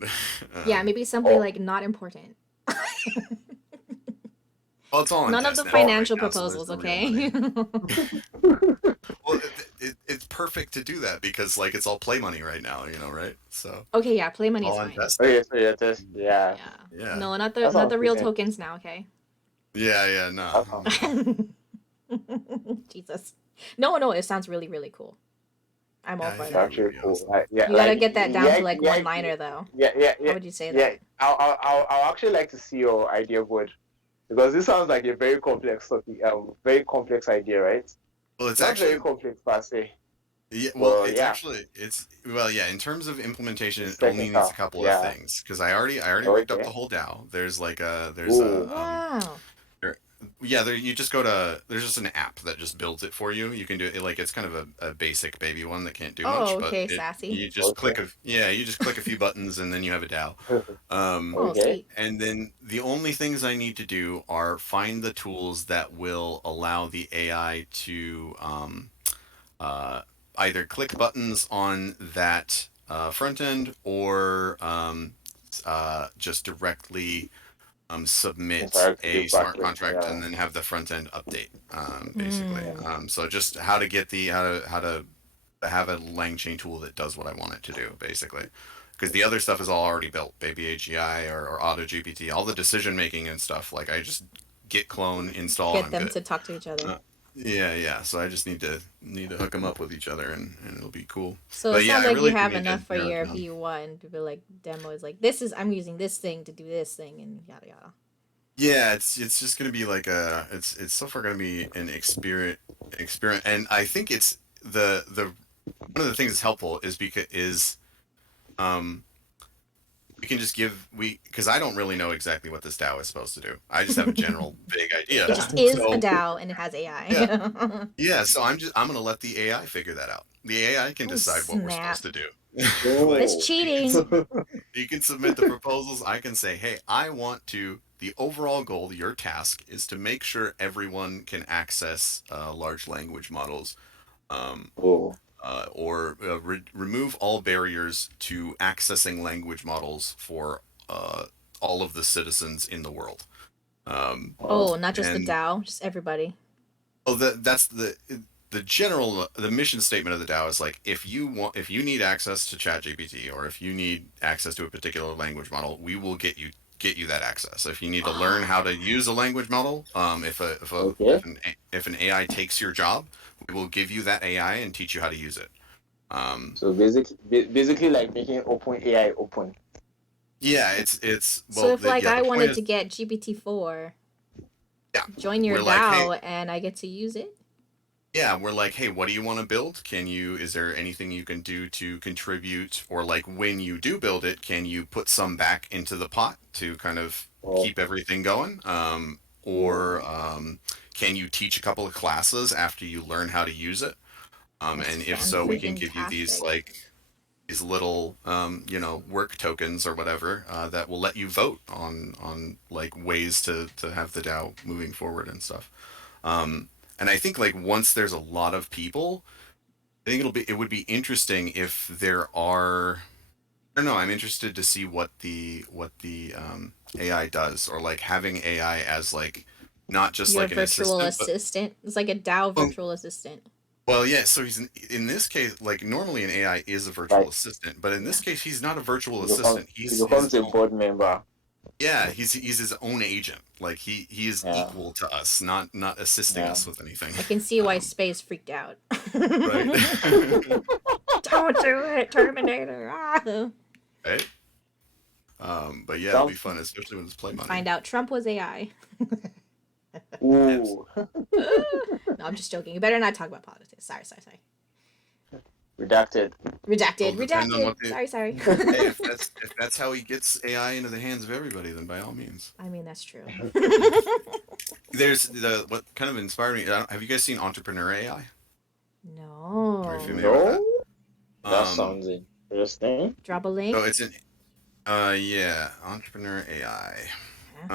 Yeah, maybe something Oh, like not important. well, it's all on None of the test now right financial now, so there's proposals, no real okay? money. Well, it's perfect to do that because like it's all play money right now, right? So Okay, yeah, play money is all on fine. test. okay, so yeah, just yeah, Yeah. Yeah, No, not that the sounds real pretty. tokens now, okay? yeah. That sounds No. Jesus. No, it sounds really, really cool. I'm all Yeah, I for think it that. would actually be cool. awesome. Like, yeah, You gotta like get that down to like yeah, one liner though. yeah. How would you say Yeah. that? I'll actually like to see your idea board because this sounds like a very complex topic, very complex idea, right? Well, it's Not very actually complex per se, yeah. Well, but it's yeah, actually it's well, yeah. In terms of implementation, it's it only needs a technical. couple of Yeah. things because I already rigged up the Okay. whole DAO. There's like a there's Ooh. a Wow. There, yeah, you just go to there's just an app that just builds it for you. You can do it like it's kind of a basic baby one that can't do Oh, much, but okay, sassy. Okay. you just click a few buttons and then you have a DAO. Oh, Okay. sweet. And then the only things I need to do are find the tools that will allow the AI to uh, either click buttons on that front end or just directly submit Interact with the a smart backend. contract Yeah. and then have the front end update, basically. Mm. So just how to get how to have a LangChain tool that does what I want it to do, basically. Because the other stuff is all already built, baby AGI or Auto GPT, all the decision making and stuff. Like I just git clone install and Get I'm them good. to talk to each other. Yeah. So I just need to hook them up with each other and it'll be cool. So But it yeah, sounds I like you really do have need to enough for narrow it your down. V1 to be like demo is like this is I'm using this thing to do this thing and yada yada. Yeah, it's just gonna be like it's so far gonna be an experiment, and I think it's the one of the things that's helpful is um we can just because I don't really know exactly what this DAO is supposed to do. I just have a general vague idea. It just is a So DAO and it has yeah, AI. yeah. So I'm gonna let the AI figure that out. The AI can Oh, decide what we're snap. supposed to do. Like That's Oh. cheating. you can submit the proposals. I can say, hey, I want to. The overall goal, your task, is to make sure everyone can access large language models, um, Oh. or remove all barriers to accessing language models for all of the citizens in the world. Oh, not just the And DAO, just everybody. oh, that's the general the mission statement of the DAO is like if you need access to ChatGPT or if you need access to a particular language model, we will get you that access. If you need to learn how to use a language model, Okay. if an AI takes your job, we will give you that AI and teach you how to use it. So basically like making open AI open. Yeah, it's So if like yeah, I the point wanted is to get GPT-4, yeah, join your we're like, hey, DAO and I get to use it? yeah, we're like, hey, what do you want to build? Is there anything you can do to contribute? Or like when you do build it, can you put some back into the pot to kind of Oh. keep everything going? Or can you teach a couple of classes after you learn how to use it? That's And if fan so, we can freaking give you these tastic. like these little work tokens or whatever that will let you vote on like ways to have the DAO moving forward and stuff. And I think like once there's a lot of people, I think it would be interesting if there are. I don't know. I'm interested to see what the AI does, or like having AI as like not just Your like an virtual assistant, but assistant. It's like a DAO well, virtual assistant. well, yeah. So in this case, like normally an AI is a virtual Like assistant, but in Yeah. this case, he's not a virtual he becomes assistant. he He's his becomes a own. board member. Yeah, he's his own agent. Like he is Yeah. equal to us, not assisting Yeah. us with anything. I can see why Spaze freaked out. Right. Don't do it, Terminator. Ah. Right. But yeah, it'll be Sounds fun, especially when it's play money. Find out Trump was AI. ooh. No, I'm just joking. You better not talk about politics. Sorry. Redacted. It'll depend on Redacted. what the Sorry. hey, if that's how he gets AI into the hands of everybody, then by all means. I mean, that's true. There's what kind of inspired me. Have you guys seen Entrepreneur AI? Are you No. familiar with that? No, that Um, sounds interesting. Drop a so link. it's an yeah, Entrepreneur AI. Huh?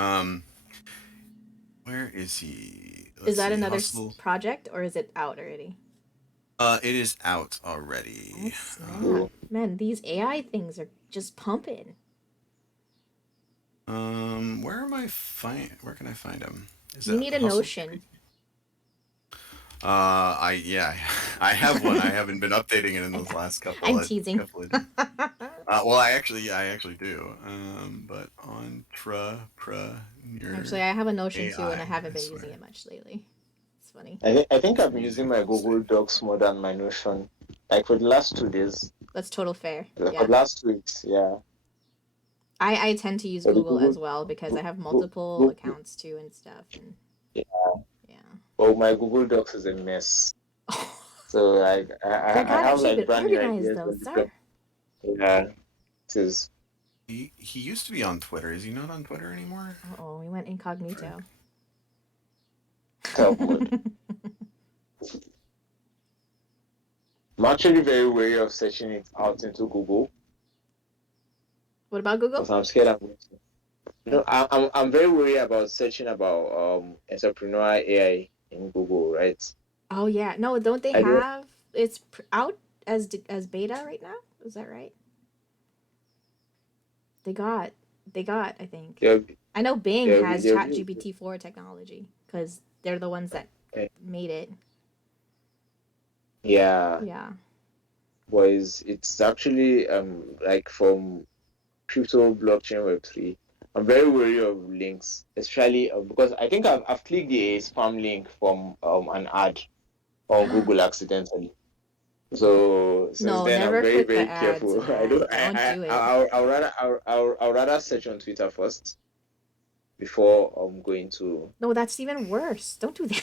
Where is he? Is Let's that see. another Hustle. project or is it out already? It is out already. Oh, snap. Cool. Man, these AI things are just pumping. Where can I find him? Is You it need a Hustle? Notion. I have one. I haven't been updating it in those last I'm teasing. couple of days. Well, I actually do. But Entrepreneur Actually, I have a Notion too, and I AI, haven't I been swear. using it much lately. It's funny. I think I've been Music using my Google Docs more than my Notion. Like for the last 2 days. That's total fair. For Yeah. the last 2 weeks, yeah. I tend to use For the Google as Google, well because I have Google, multiple Google accounts too and stuff. And yeah. yeah. Well, my Google Docs is a mess. So like You I gotta have keep like it brand new organized ideas though, for sir. different. Yeah. It is. He used to be on Twitter. Is he not on Twitter anymore? Oh, we went incognito. Tough mode. I'm actually very wary of searching it out into Google What about Google? because I'm scared I'm going to. No, I'm very worried about searching about entrepreneurial AI in Google, right? Oh yeah, no, don't they I don't. have it's out as beta right now? Is that right? They got, I think. They'll, I know Bing they'll be, has they'll be, ChatGPT 4 technology because they're the ones that made it. yeah. Yeah. Was it's actually like from crypto blockchain Web3. I'm very wary of links, especially because I think I've clicked a spam link from an ad on Google accidentally. So since No, then, I'm never very click the very ads, careful. I man. don't. Don't do it. I'll rather search on Twitter first. before going to. No, that's even worse. Don't do that.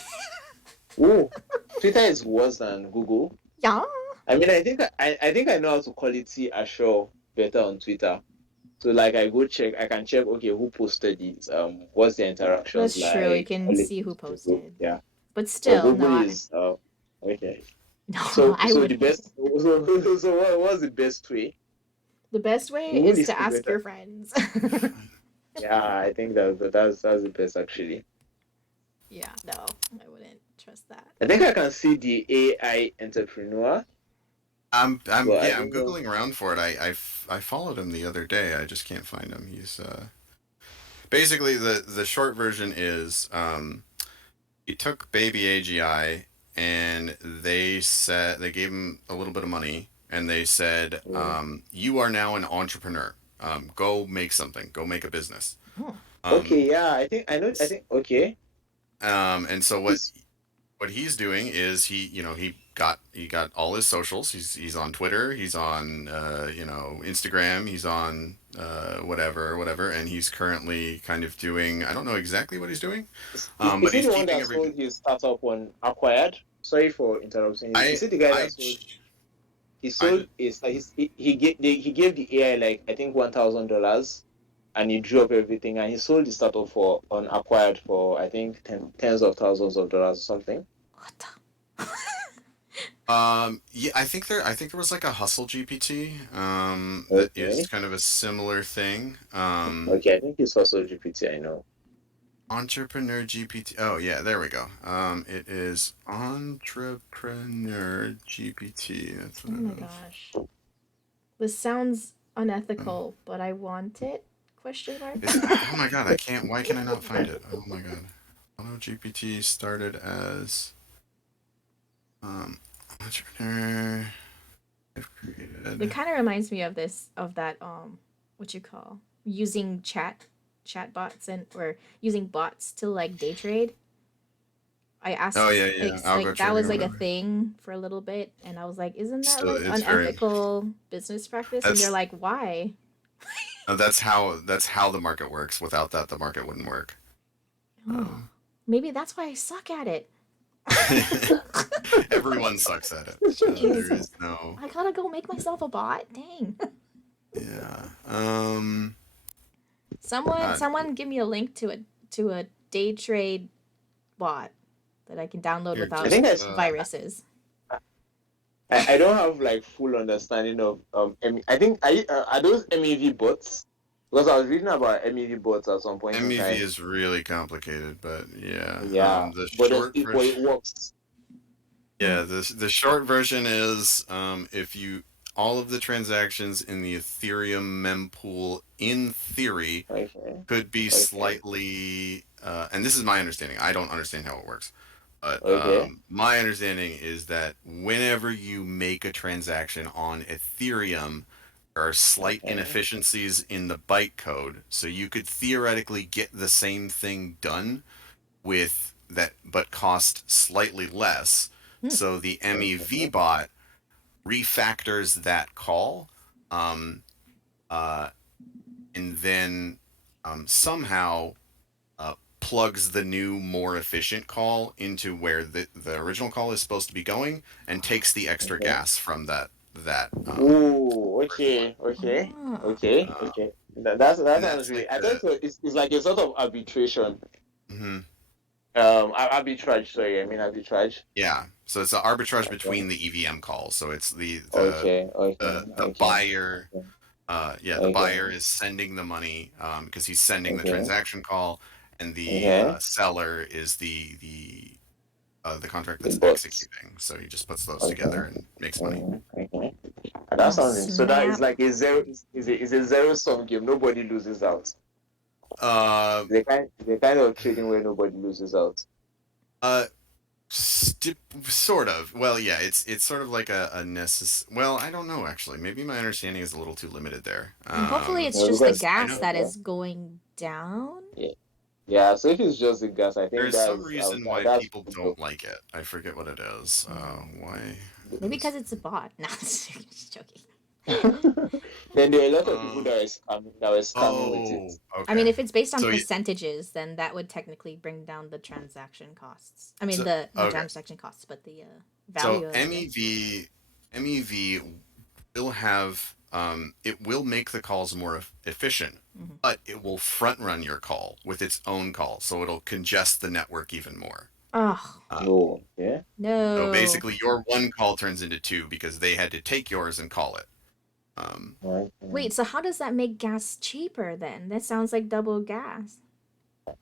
Oh, Twitter is worse than Google. Yeah. I mean, I think I know how to quality assure better on Twitter. So like I can check, okay, who posted it, what's the interactions That's true. You like, can quality see who people. posted. Yeah. But But still, Google not. is okay. No, So I the wouldn't. best what's the best way? The best way Google is is to still ask better. your friends. Yeah, I think that's the best actually. Yeah, no, I wouldn't trust that. I think I can see the AI entrepreneur. I'm But I I'm don't know. googling around for it. I followed him the other day. I just can't find him. He's basically the short version is he took baby AGI and they gave him a little bit of money and they said you are now an entrepreneur. Go make something. Go make a business. Oh. Okay, yeah, I think I know. I think okay. And so It's, what he's doing is he got all his socials. He's on Twitter. He's on Instagram. He's on whatever. And he's currently kind of doing. I don't know exactly what he's doing, is but he he's the one keeping that everything. sold his startup on Acquired? Sorry for interrupting. Is I he the guy I that sold? He I sold his he gave the AI like I think $1,000, and he drew up everything, and he sold the startup for on Acquired for I think tens of thousands of dollars or something. What the? yeah, I think there was like a Hustle GPT that is Okay, kind of a similar thing. okay, I think it's also GPT. I know. Entrepreneur GPT. Oh yeah, there we go. It is Entrepreneur GPT. That's Oh what my it is. gosh. This sounds unethical, but I want it? Question mark. Oh my god, I can't. Why can I not find it? Oh my god. Auto GPT started as entrepreneur. I've It created. kind of reminds me of that what you call using chat bots and or using bots to like day trade. I Oh asked yeah, yeah. Algo like that trading was or like a whatever. thing for a little bit, and I was like, isn't that Still, like it's very. unethical business practice? And they're That's like, why? that's how the market works. Without that, the market wouldn't work. Oh, Um, maybe that's why I suck at it. everyone sucks at it. There is Jesus, no. I gotta go make myself a bot. Dang. Yeah. God. Someone give me a link to a day trade bot that I can download Here, I without think just viruses. I don't have like full understanding of I think are those MEV bots? Because I was reading about MEV bots at some point in MEV time. is really complicated, but yeah. Yeah, The but short it version. works. Yeah, the short version is if you all of the transactions in the Ethereum mempool in theory Okay, could be okay, slightly and this is my understanding. I don't understand how it works. But okay, my understanding is that whenever you make a transaction on Ethereum, there are slight okay, inefficiencies in the bytecode. So you could theoretically get the same thing done with that, but cost slightly less. Hmm. So the MEV okay, bot refactors that call, um, uh, and then somehow plugs the new, more efficient call into where the original call is supposed to be going, and takes the extra okay. gas from that Ooh, original okay, okay, Ah. okay, one. okay. That And sounds that's really. like I thought it's like a sort of arbitration. mhm. Arbitrage. Sorry, I mean arbitrage. Yeah. So it's the arbitrage Okay, between the EVM calls. So it's okay, okay, the okay, buyer. The okay, buyer is sending the money because he's sending the okay, transaction call, and the okay. seller is the contract The that's bots. executing. So he just puts those Okay, together and makes money. okay. That Oh sounds so. That is snap. like a zero. Is a zero sum game. Nobody loses out. Uh, The kind of trading where nobody loses out. uh, sort of. Well, yeah, it's sort of like a Well, I don't know actually. Maybe my understanding is a little too limited there. Hopefully it's No, just the because I gas know that yeah, is going down. yeah, yeah. So if it's just the gas, I think there's some that's reason why that's people don't like it. I forget what it is. Why? Maybe because it's a bot. No, just joking. Then there are a lot of people that were scamming with Oh, it. okay. I mean, if it's based on So y- percentages, then that would technically bring down the transaction costs. I mean, So- the not okay. transaction costs, but the So value of it. MEV will have it will make the calls more efficient, Mhm. but it will front run your call with its own call, so it'll congest the network even more. Oh Um, No, yeah. so no! basically, your one call turns into two because they had to take yours and call it. Right. Wait, so how does that make gas cheaper then? That sounds like double gas.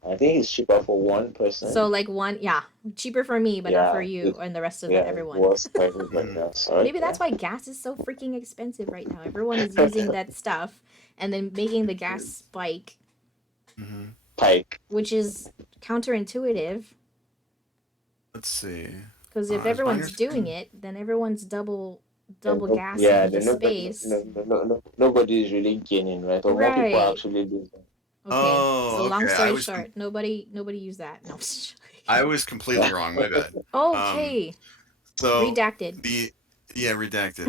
I think it's cheaper for one person. So like one, yeah, cheaper for me, but not for you and the rest of everyone. Worse for everybody else. Right? Maybe that's why gas is so freaking expensive right now. Everyone is using that stuff and then making the gas spike, Pike. which is counterintuitive. Let's see. Because if As everyone's miners doing can- it, then everyone's double gassing Yeah, the then space. nobody is really gaining, right? Or more people are Right. actually losing. Okay. Oh, So long okay. story short, nobody use that. No. I was completely wrong. My bad. Okay. So Redacted. redacted.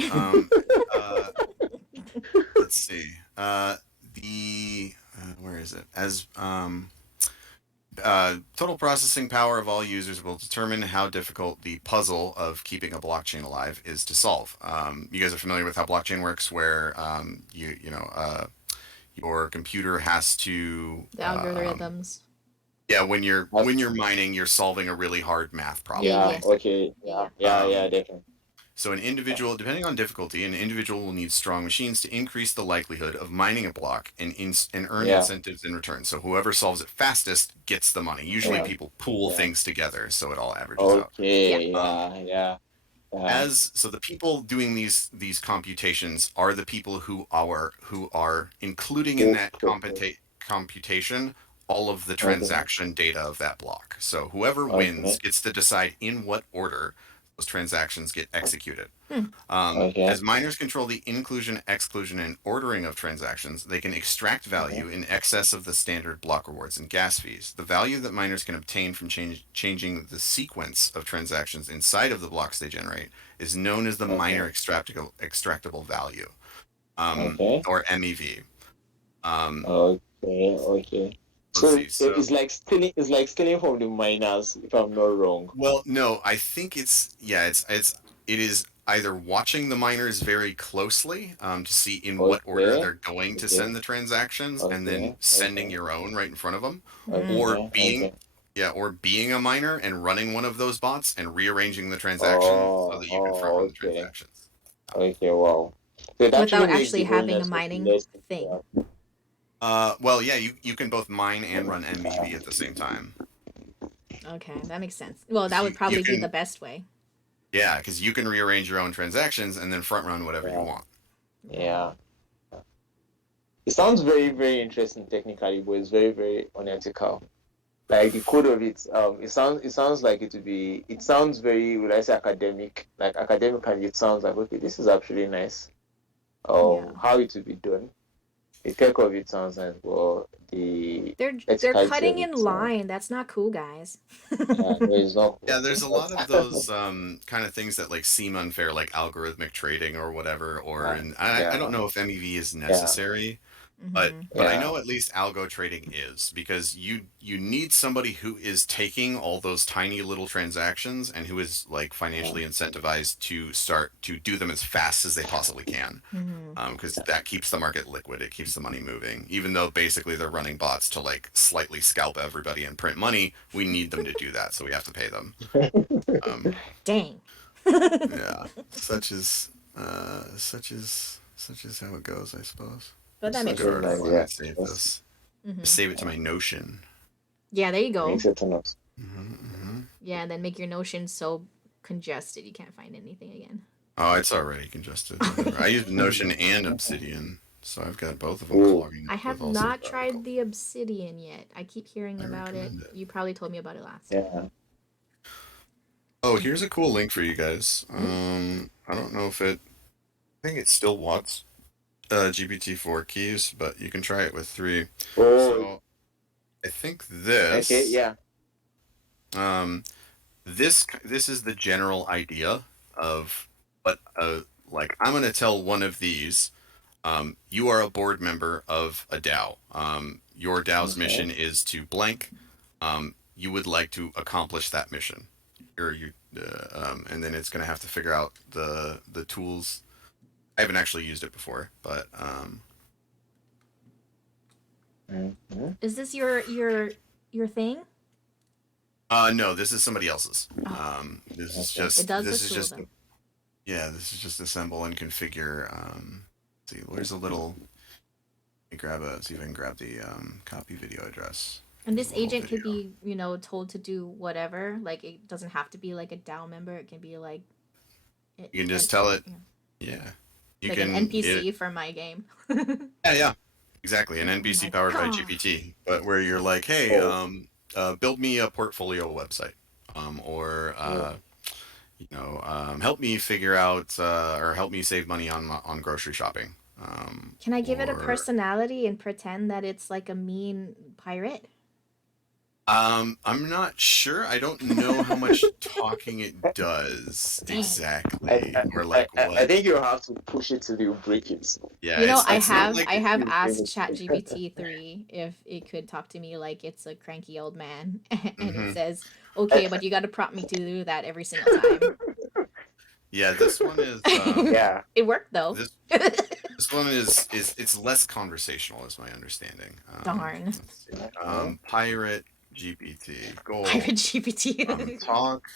Let's see. Where is it? As total processing power of all users will determine how difficult the puzzle of keeping a blockchain alive is to solve. You guys are familiar with how blockchain works, where your computer has to The algorithms. yeah, when you're mining, you're solving a really hard math problem. Yeah. yes. Okay. Yeah. Yeah. Definitely. So an individual, depending on difficulty, an individual will need strong machines to increase the likelihood of mining a block and earn incentives in return. So whoever solves it fastest gets the money. Usually people pool things together, so it all averages out. Okay. Yeah. So the people doing these computations are the people who are including in that computation all of the transaction data of that block. So whoever wins gets to decide in what order those transactions get executed. As miners control the inclusion, exclusion, and ordering of transactions, they can extract value in excess of the standard block rewards and gas fees. The value that miners can obtain from changing the sequence of transactions inside of the blocks they generate is known as the miner extractable value, or MEV. Okay. So it's like stealing. It's like stealing from the miners, if I'm not wrong. Well, no, I think it is either watching the miners very closely to see in what order they're going to send the transactions, and then sending your own right in front of them, or being a miner and running one of those bots and rearranging the transaction so that you can front run the transactions. Okay, wow. So without actually having a mining thing. Well, yeah, you can both mine and run MEV at the same time. Okay, that makes sense. Well, that would probably be the best way. Yeah, because you can rearrange your own transactions and then front run whatever you want. Yeah. It sounds very, very interesting technically, but it's very, very unethical. Like the code of it, it sounds like it would be. It sounds very, would I say, academic? Like academically, it sounds like, okay, this is actually nice. How it would be done. The tech of it sounds like, well, they're cutting in line. That's not cool, guys. It's not cool. Yeah, there's a lot of those kind of things that like seem unfair, like algorithmic trading or whatever. I don't know if MEV is necessary, but I know at least algo trading is, because you need somebody who is taking all those tiny little transactions and who is like financially incentivized to start to do them as fast as they possibly can, because that keeps the market liquid. It keeps the money moving. Even though basically they're running bots to like slightly scalp everybody and print money, we need them to do that, so we have to pay them. Dang. Yeah, such is how it goes, I suppose. But that makes sense. Save this. Save it to my Notion. Yeah, there you go. Makes it to notes. Yeah, and then make your Notion so congested you can't find anything again. Oh, it's already congested. I use Notion and Obsidian, so I've got both of them clogging. I have not tried the Obsidian yet. I keep hearing about it. You probably told me about it last. Yeah. Oh, here's a cool link for you guys. I don't know if I think it still wants GPT-4 keys, but you can try it with 3. So I think this. Okay. Yeah. This is the general idea of what like I'm going to tell one of these, you are a board member of a DAO. Your DAO's Okay. mission is to blank. You would like to accomplish that mission. And then it's going to have to figure out the tools. I haven't actually used it before, but Mhm. Is this your thing? no, this is somebody else's. Oh. This is Okay. just It does this the is tool just though. yeah, this is just assemble and configure. See, where's a little? Let me see if I can grab the copy video address. And this Little agent could video. be, told to do whatever. Like it doesn't have to be like a DAO member. It can be like You can just tell it. yeah, Yeah, you like can. an NPC for my game. Yeah, exactly. An Oh NPC my powered by God. GPT, but where you're like, hey, Oh. build me a portfolio website, or help me figure out or help me save money on grocery shopping. Can I give it a Or personality and pretend that it's like a mean pirate? I'm not sure. I don't know how much talking it does Dang. exactly, or I like what. think you have to push it till you break it. Yeah, You know, it's not like I have You asked finish it. ChatGPT 3 if it could talk to me like it's a cranky old man, and it Mhm. says, "Okay, but you got to prompt me to do that every single time." Yeah, this one is Yeah. It worked though. this one is it's less conversational, is my understanding. Darn. Let's see. Pirate GPT goal. Pirate GPT. Talk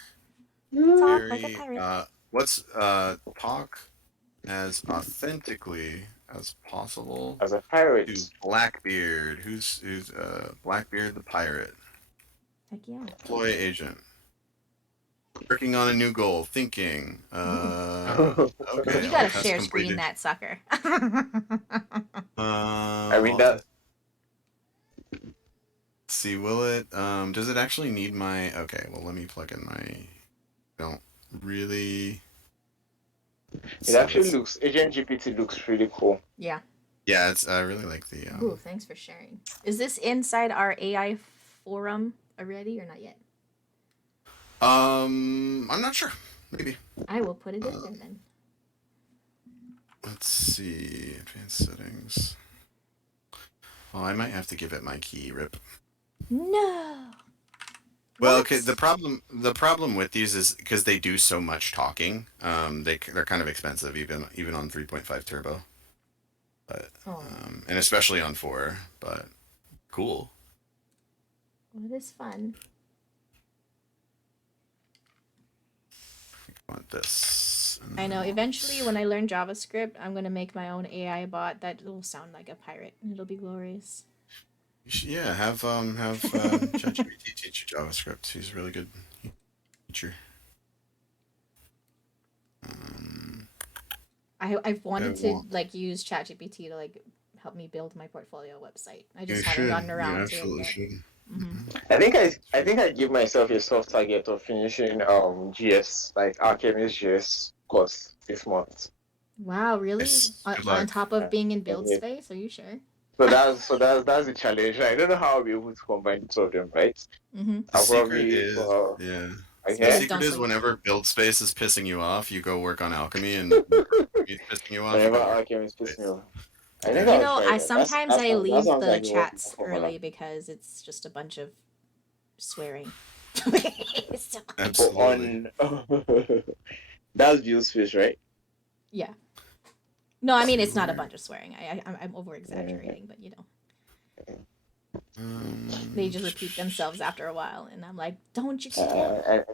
Talk like a very pirate. what's talk as authentically as possible As a to pirate. Blackbeard. Who's Blackbeard the pirate? Heck yeah. Deploy agent. Working on a new goal. Thinking. Okay. You all gotta tasks share screen completed. that sucker. I mean that. Let's see, will it does it actually need my okay, well let me plug in my don't really It actually looks. Agent GPT looks really cool. Yeah. yeah, it's I really like the Ooh, thanks for sharing. Is this inside our AI forum already or not yet? I'm not sure. Maybe. I will put it in there then. Let's see. Advanced settings. Well, I might have to give it my key, Rip. No. Well, What? okay, the problem with these is because they do so much talking. They're kind of expensive even on 3.5 turbo. But Oh, and especially on 4, but cool. well, it is fun. I want this. I know. Eventually, when I learn JavaScript, I'm gonna make my own AI bot that will sound like a pirate, and it'll be glorious. You should, yeah, have ChatGPT teach you JavaScript. He's a really good teacher. I've wanted to want- like use ChatGPT to like help me build my portfolio website. I You just haven't should. gotten You around to it absolutely yet. should. Hmm. I think I give myself a soft target of finishing GS like Alchemy's GS course this month. Wow, really? Nice. On, Good on luck. top of being in Yeah. Buildspace? Are you sure? So that's the challenge. I don't know how I'll be able to combine the two of them, right? Mm-hmm. The I'll secret probably is yeah. The okay. Don't secret is sleep. whenever Buildspace is pissing you off, you go work on Alchemy, and it's pissing you off. Whenever You go work Alchemy is on pissing Spaze. me off. I think Yeah. You I'll know, try I that. sometimes I that leave sounds the like it works chats for early because it's just a bunch of swearing. So- Absolutely. That's Buildspace, right? yeah. No, I mean it's not a bunch of swearing. I'm over exaggerating, but they just repeat themselves after a while, and I'm like, don't you keep I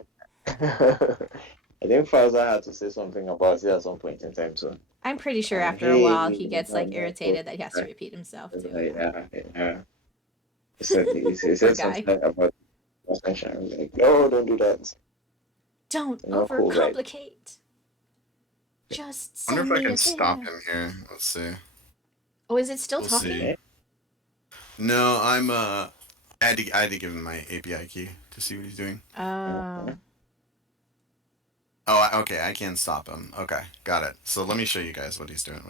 think Faza had to say something about it at some point in time too. I'm pretty sure after a Hey, while he gets like no, irritated that he has to repeat himself too. yeah. He said guy. something about suspension. I was like, no, don't do that. Don't Not cool, right? overcomplicate. Just I wonder send if I me can a stop video. him here. Let's see. Oh, is it still We'll talking? see. No, I had to give him my API key to see what he's doing. Oh, okay. I can stop him. Okay, got it. So let me show you guys what he's doing.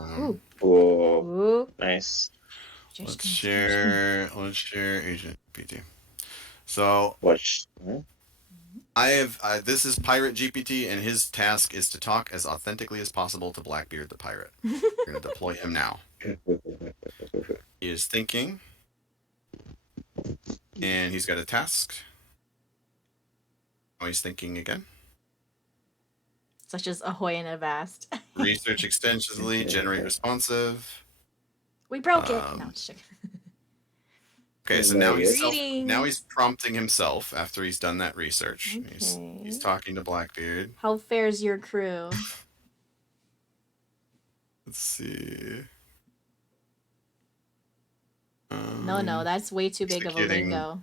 Ooh. Whoa, Ooh. nice. Let's share Agent PT. So Watch. This is Pirate GPT, and his task is to talk as authentically as possible to Blackbeard the pirate. We're going to deploy him now. He is thinking, and he's got a task. Oh, he's thinking again. Such as ahoy and avast. Research extensively, generate responsive. We broke it. No, just joking. Okay, so now Greetings. now he's prompting himself after he's done that research. Okay. He's talking to Blackbeard. How fares your crew? Let's see. No, that's way too big of a lingo.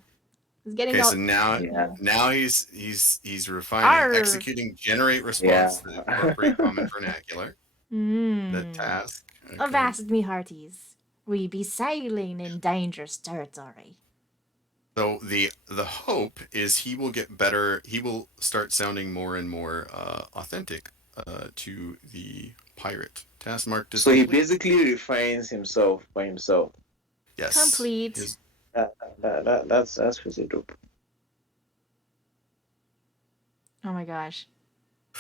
He's getting Okay, all... so now he's refining, Arr. executing generate response to incorporate common vernacular. The task. Okay. Avast me hearties. We be sailing in dangerous territory. So the hope is he will get better. He will start sounding more and more authentic to the pirate. Task mark. So he basically refines himself by himself. Yes. Complete. That's pretty dope. Oh my gosh.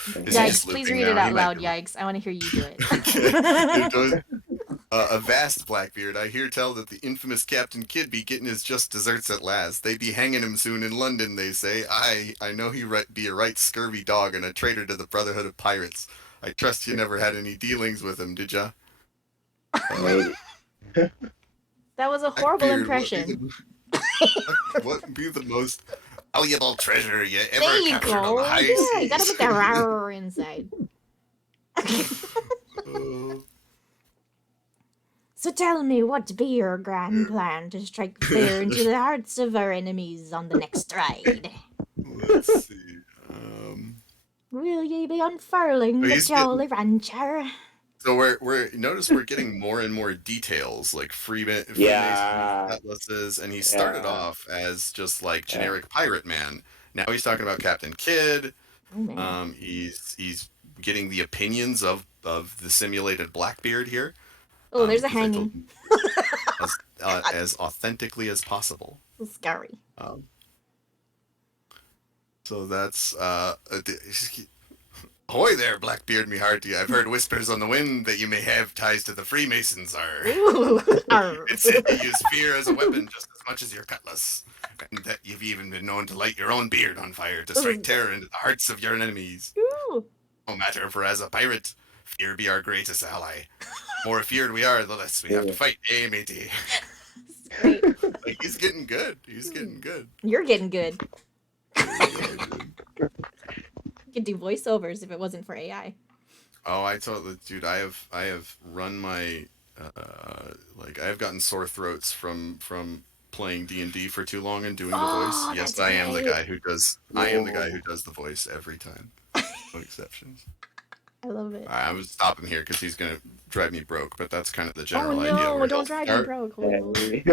Is he Yikes, just please looping read now? it He out might loud, be- Yikes. I want to hear you do it. It does. Avast, Blackbeard. I hear tell that the infamous Captain Kidd be getting his just desserts at last. They be hanging him soon in London, they say. I know he be a right scurvy dog and a traitor to the Brotherhood of Pirates. I trust you never had any dealings with him, did ya? Maybe. That was a horrible Blackbeard, impression. What would be the most valuable treasure you ever There you captured on go. the high Yeah, you seas? gotta put that rawr inside. So tell me, what be your grand plan to strike fear into the hearts of our enemies on the next ride? Let's see. Will ye be unfurling the he's jolly rancher? So we're getting more and more details, like Freemasons, cutlasses, and he started off as just like generic pirate man. Now he's talking about Captain Kidd. Oh, man. He's getting the opinions of the simulated Blackbeard here. Oh, there's a because I told hanging. him as authentically as possible. So scary. So that's ahoy there, Blackbeard, me hearty. I've heard whispers on the wind that you may have ties to the Freemasons. Ooh. It said you use fear as a weapon just as much as your cutlass, and that you've even been known to light your own beard on fire to strike terror into the hearts of your enemies. Ooh. No matter, for as a pirate, fear be our greatest ally. More feared we are, the less we have to fight, eh, matey? Great. Like, he's getting good. He's getting good. You're getting good. You could do voiceovers if it wasn't for AI. Oh, I totally, dude. I have run my I've gotten sore throats from playing D&D for too long and doing the voice. Yes, that's I am the great. guy who does. I am the guy who does the voice every time. No exceptions. I love it. I was stopping here because he's gonna drive me broke, but that's kind of the general Oh idea. no, where don't he'll drive me start- broke. Holy moly.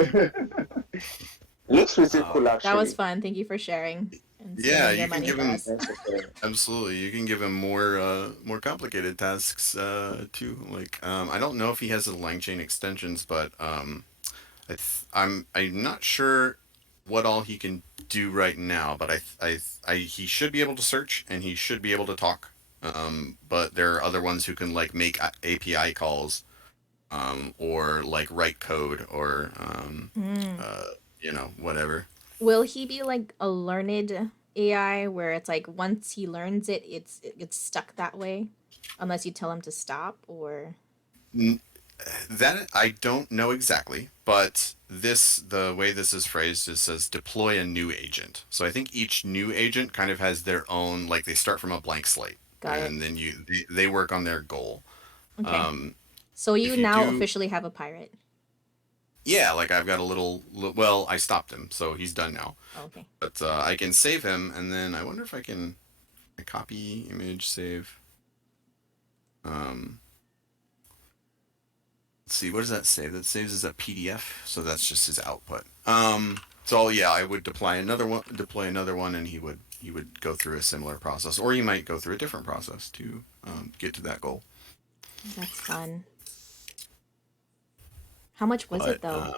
Looks pretty cool, actually. That was fun. Thank you for sharing. And Yeah, spending your you can money give for him- us. That's okay. Absolutely, you can give him more complicated tasks too. Like I don't know if he has the LangChain extensions, but I'm not sure what all he can do right now. But he should be able to search and he should be able to talk. But there are other ones who can like make API calls, or like write code or whatever. Will he be like a learned AI where it's like once he learns it, it gets stuck that way, unless you tell him to stop? Or That I don't know exactly, but the way this is phrased, it says deploy a new agent. So I think each new agent kind of has their own, like they start from a blank slate, Got it. and then they work on their goal. okay. So you if you now do- officially have a pirate. Yeah, like I've got a little. Well, I stopped him, so he's done now. Oh, okay. But I can save him, and then I wonder if I can copy image save. Let's see, what does that save? That saves as a PDF, so that's just his output. So yeah, I would deploy another one, and he would go through a similar process, or he might go through a different process to get to that goal. That's fun. How much was it though?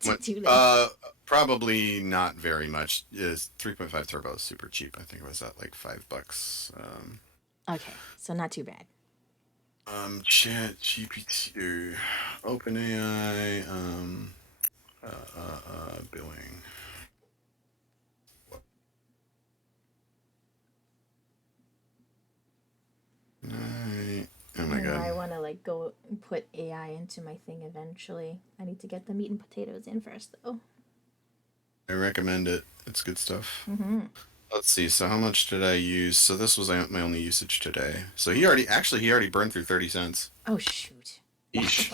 To do this? Probably not very much. Is 3.5 turbo is super cheap. I think it was at like $5. Okay, so not too bad. Chat GPT, OpenAI, billing. Right. Oh my I know, I god. want to like go put AI into my thing eventually. I need to get the meat and potatoes in first, though. I recommend it. It's good stuff. Mm-hmm. Let's see. So how much did I use? So this was my only usage today. So he already burned through 30 cents. Oh shoot. Yeesh.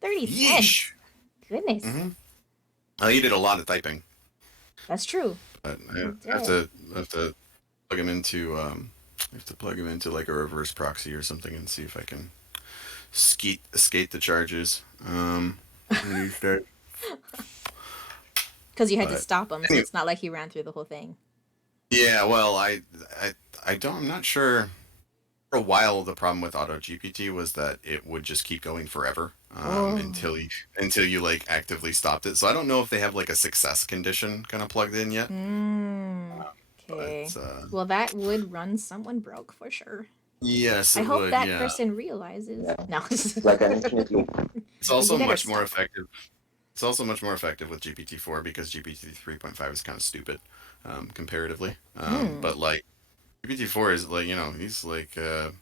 30 Yeesh. cents. Goodness. Mm-hmm. Oh, he did a lot of typing. That's true. But I He have did. to plug him into like a reverse proxy or something and see if I can skate the charges. These days. Because you had to But stop him, so anyway, it's not like he ran through the whole thing. yeah, well, I'm not sure. For a while, the problem with Auto GPT was that it would just keep going forever Oh. until you like actively stopped it. So I don't know if they have like a success condition kind of plugged in yet. Okay. But Well, that would run someone broke for sure. yes, I it hope would. that Yeah, person realizes. Yeah. No. It's like an infinite loop. it's also You better much more stop. effective. It's also much more effective with GPT-4 because GPT 3.5 is kind of stupid comparatively. But like GPT-4 is like he's like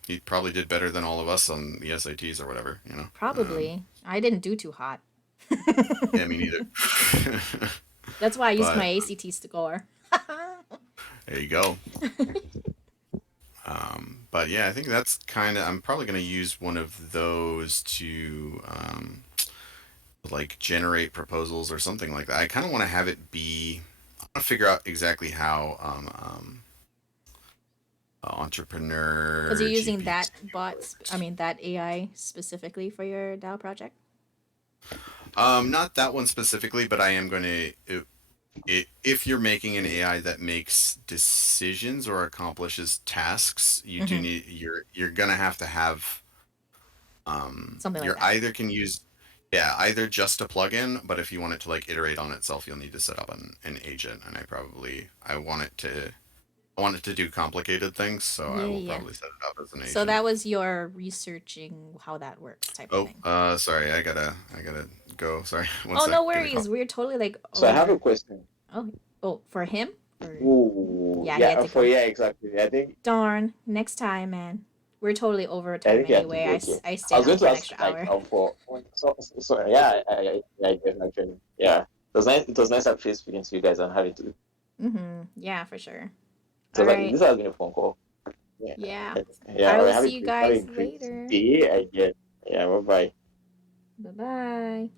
he probably did better than all of us on the SATs or whatever. Probably. I didn't do too hot. Yeah, me neither. That's why I used But my ACT score. there you go. But yeah, I think that's I'm probably going to use one of those to like generate proposals or something like that. I kind of want to have it be. I want to figure out exactly how entrepreneur. Because you're using that GPT that AI specifically for your DAO project? Not that one specifically, but I am going to. If you're making an AI that makes decisions or accomplishes tasks, you do need you're gonna have to have Something like you're that. either can use either just a plugin, but if you want it to like iterate on itself, you'll need to set up an agent, and I want it to do complicated things, so I will Yeah. probably set it up as an agent. So that was your researching how that works type of thing. Sorry, I gotta go. Sorry. One Oh, sec, no get a worries. call. We're totally like. So I have a over- question. Oh, for him? Or... Ooh, Yeah, he had to go. exactly. I think Darn. Next time, man. We're totally over time you have to anyway. go. I Okay. I I stayed was on going for to an ask extra like hour. I guess actually it was nice actually speaking to you guys and having to. Yeah, for sure. So All right. this has been a phone call. Yeah. Yeah. I will Have see you guys a great later. day. I guess. Yeah. Bye bye. Bye bye.